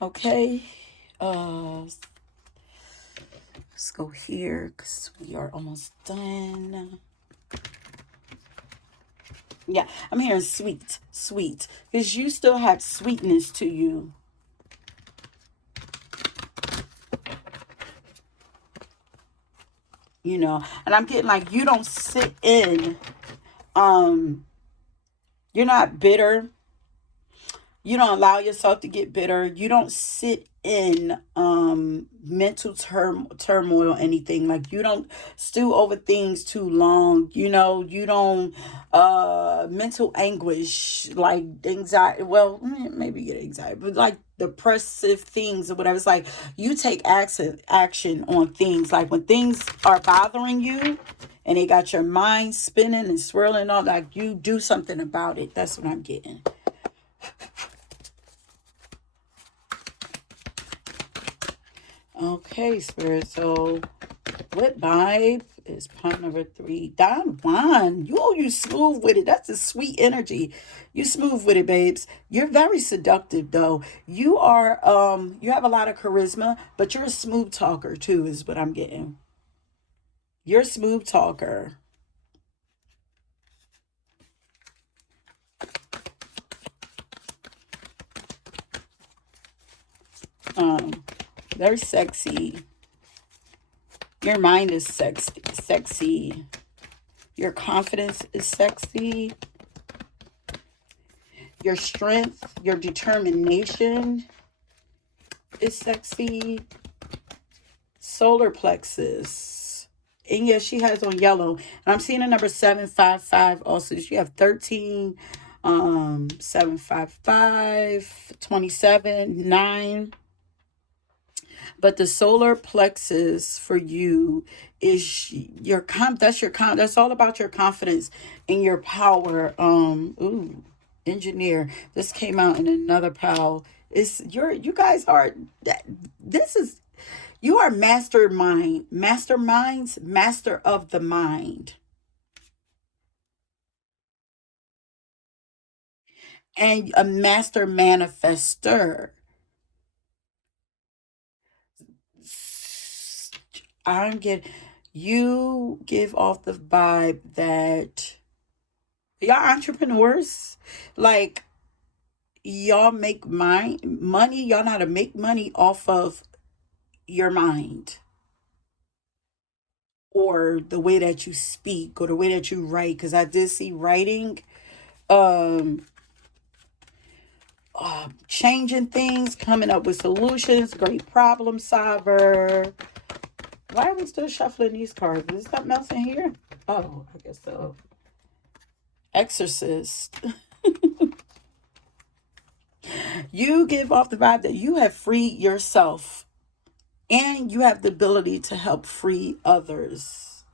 okay. Let's go here because we are almost done. Yeah, I'm hearing sweet, sweet, because you still have sweetness to you. You know, and I'm getting like you don't sit in. Um, you're not bitter. You don't allow yourself to get bitter. You don't sit in mental turmoil or anything. Like you don't stew over things too long. You know, you don't mental anguish, like anxiety. Well, maybe get anxiety, but like depressive things or whatever. It's like you take action on things. Like when things are bothering you and they got your mind spinning and swirling all, like you do something about it. That's what I'm getting. Okay, Spirit. So, what vibe is pile number 3. Don Juan, you smooth with it. That's a sweet energy. You smooth with it, babes. You're very seductive though. You are you have a lot of charisma, but you're a smooth talker too, is what I'm getting. You're a smooth talker. Um, very sexy. Your mind is sexy. Your confidence is sexy. Your strength, your determination is sexy. Solar plexus. And yes, she has on yellow. And I'm seeing a number 755 also. She have 13, 755, 27, 9. But the solar plexus for you is that's all about your confidence and your power. Engineer. This came out in another pile. You guys are this is you are masterminds, master of the mind, and a master manifester. I'm getting you give off the vibe that y'all entrepreneurs, like y'all make money, y'all know how to make money off of your mind or the way that you speak or the way that you write, because I did see writing, um changing things, coming up with solutions, great problem solver. Why are we still shuffling these cards? Is there something else in here? Oh, I guess so. Exorcist. You give off the vibe that you have freed yourself and you have the ability to help free others.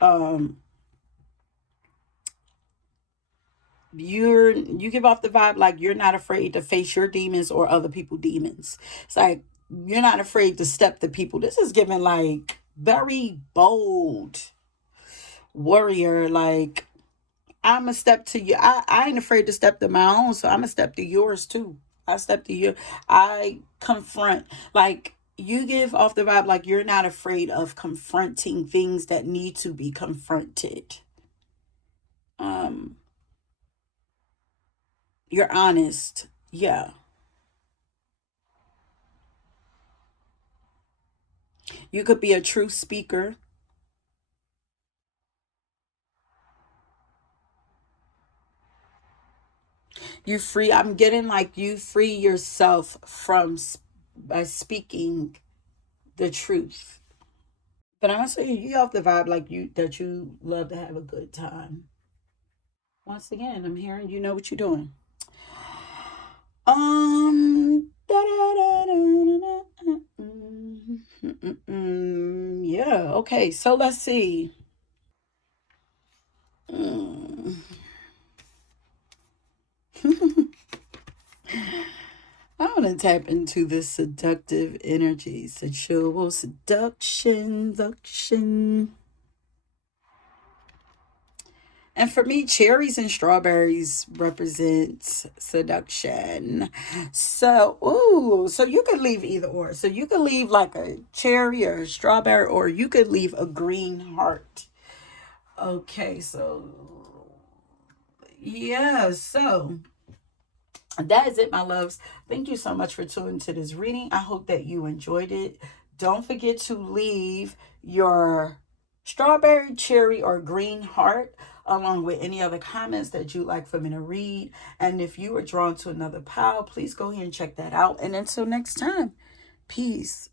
Um, you give off the vibe like you're not afraid to face your demons or other people's demons. It's like you're not afraid to step to people. This is giving like very bold warrior. Like I'm a step to you. I ain't afraid to step to my own, so I'm a step to yours too. I step to you. I confront. Like you give off the vibe like you're not afraid of confronting things that need to be confronted. Um, you're honest. Yeah. You could be a true speaker. I'm getting like you free yourself from by speaking the truth. But I'm gonna say you off the vibe like you love to have a good time. Once again, I'm hearing you know what you're doing. Yeah, okay, so let's see. Mm. I want to tap into this seductive energy, sexual seduction. And for me, cherries and strawberries represent seduction. So you could leave either or. So you could leave like a cherry or a strawberry, or you could leave a green heart. Okay, so yeah, so that is it, my loves. Thank you so much for tuning to this reading. I hope that you enjoyed it. Don't forget to leave your strawberry, cherry, or green heart along with any other comments that you'd like for me to read. And if you are drawn to another pile, please go ahead and check that out. And until next time, peace.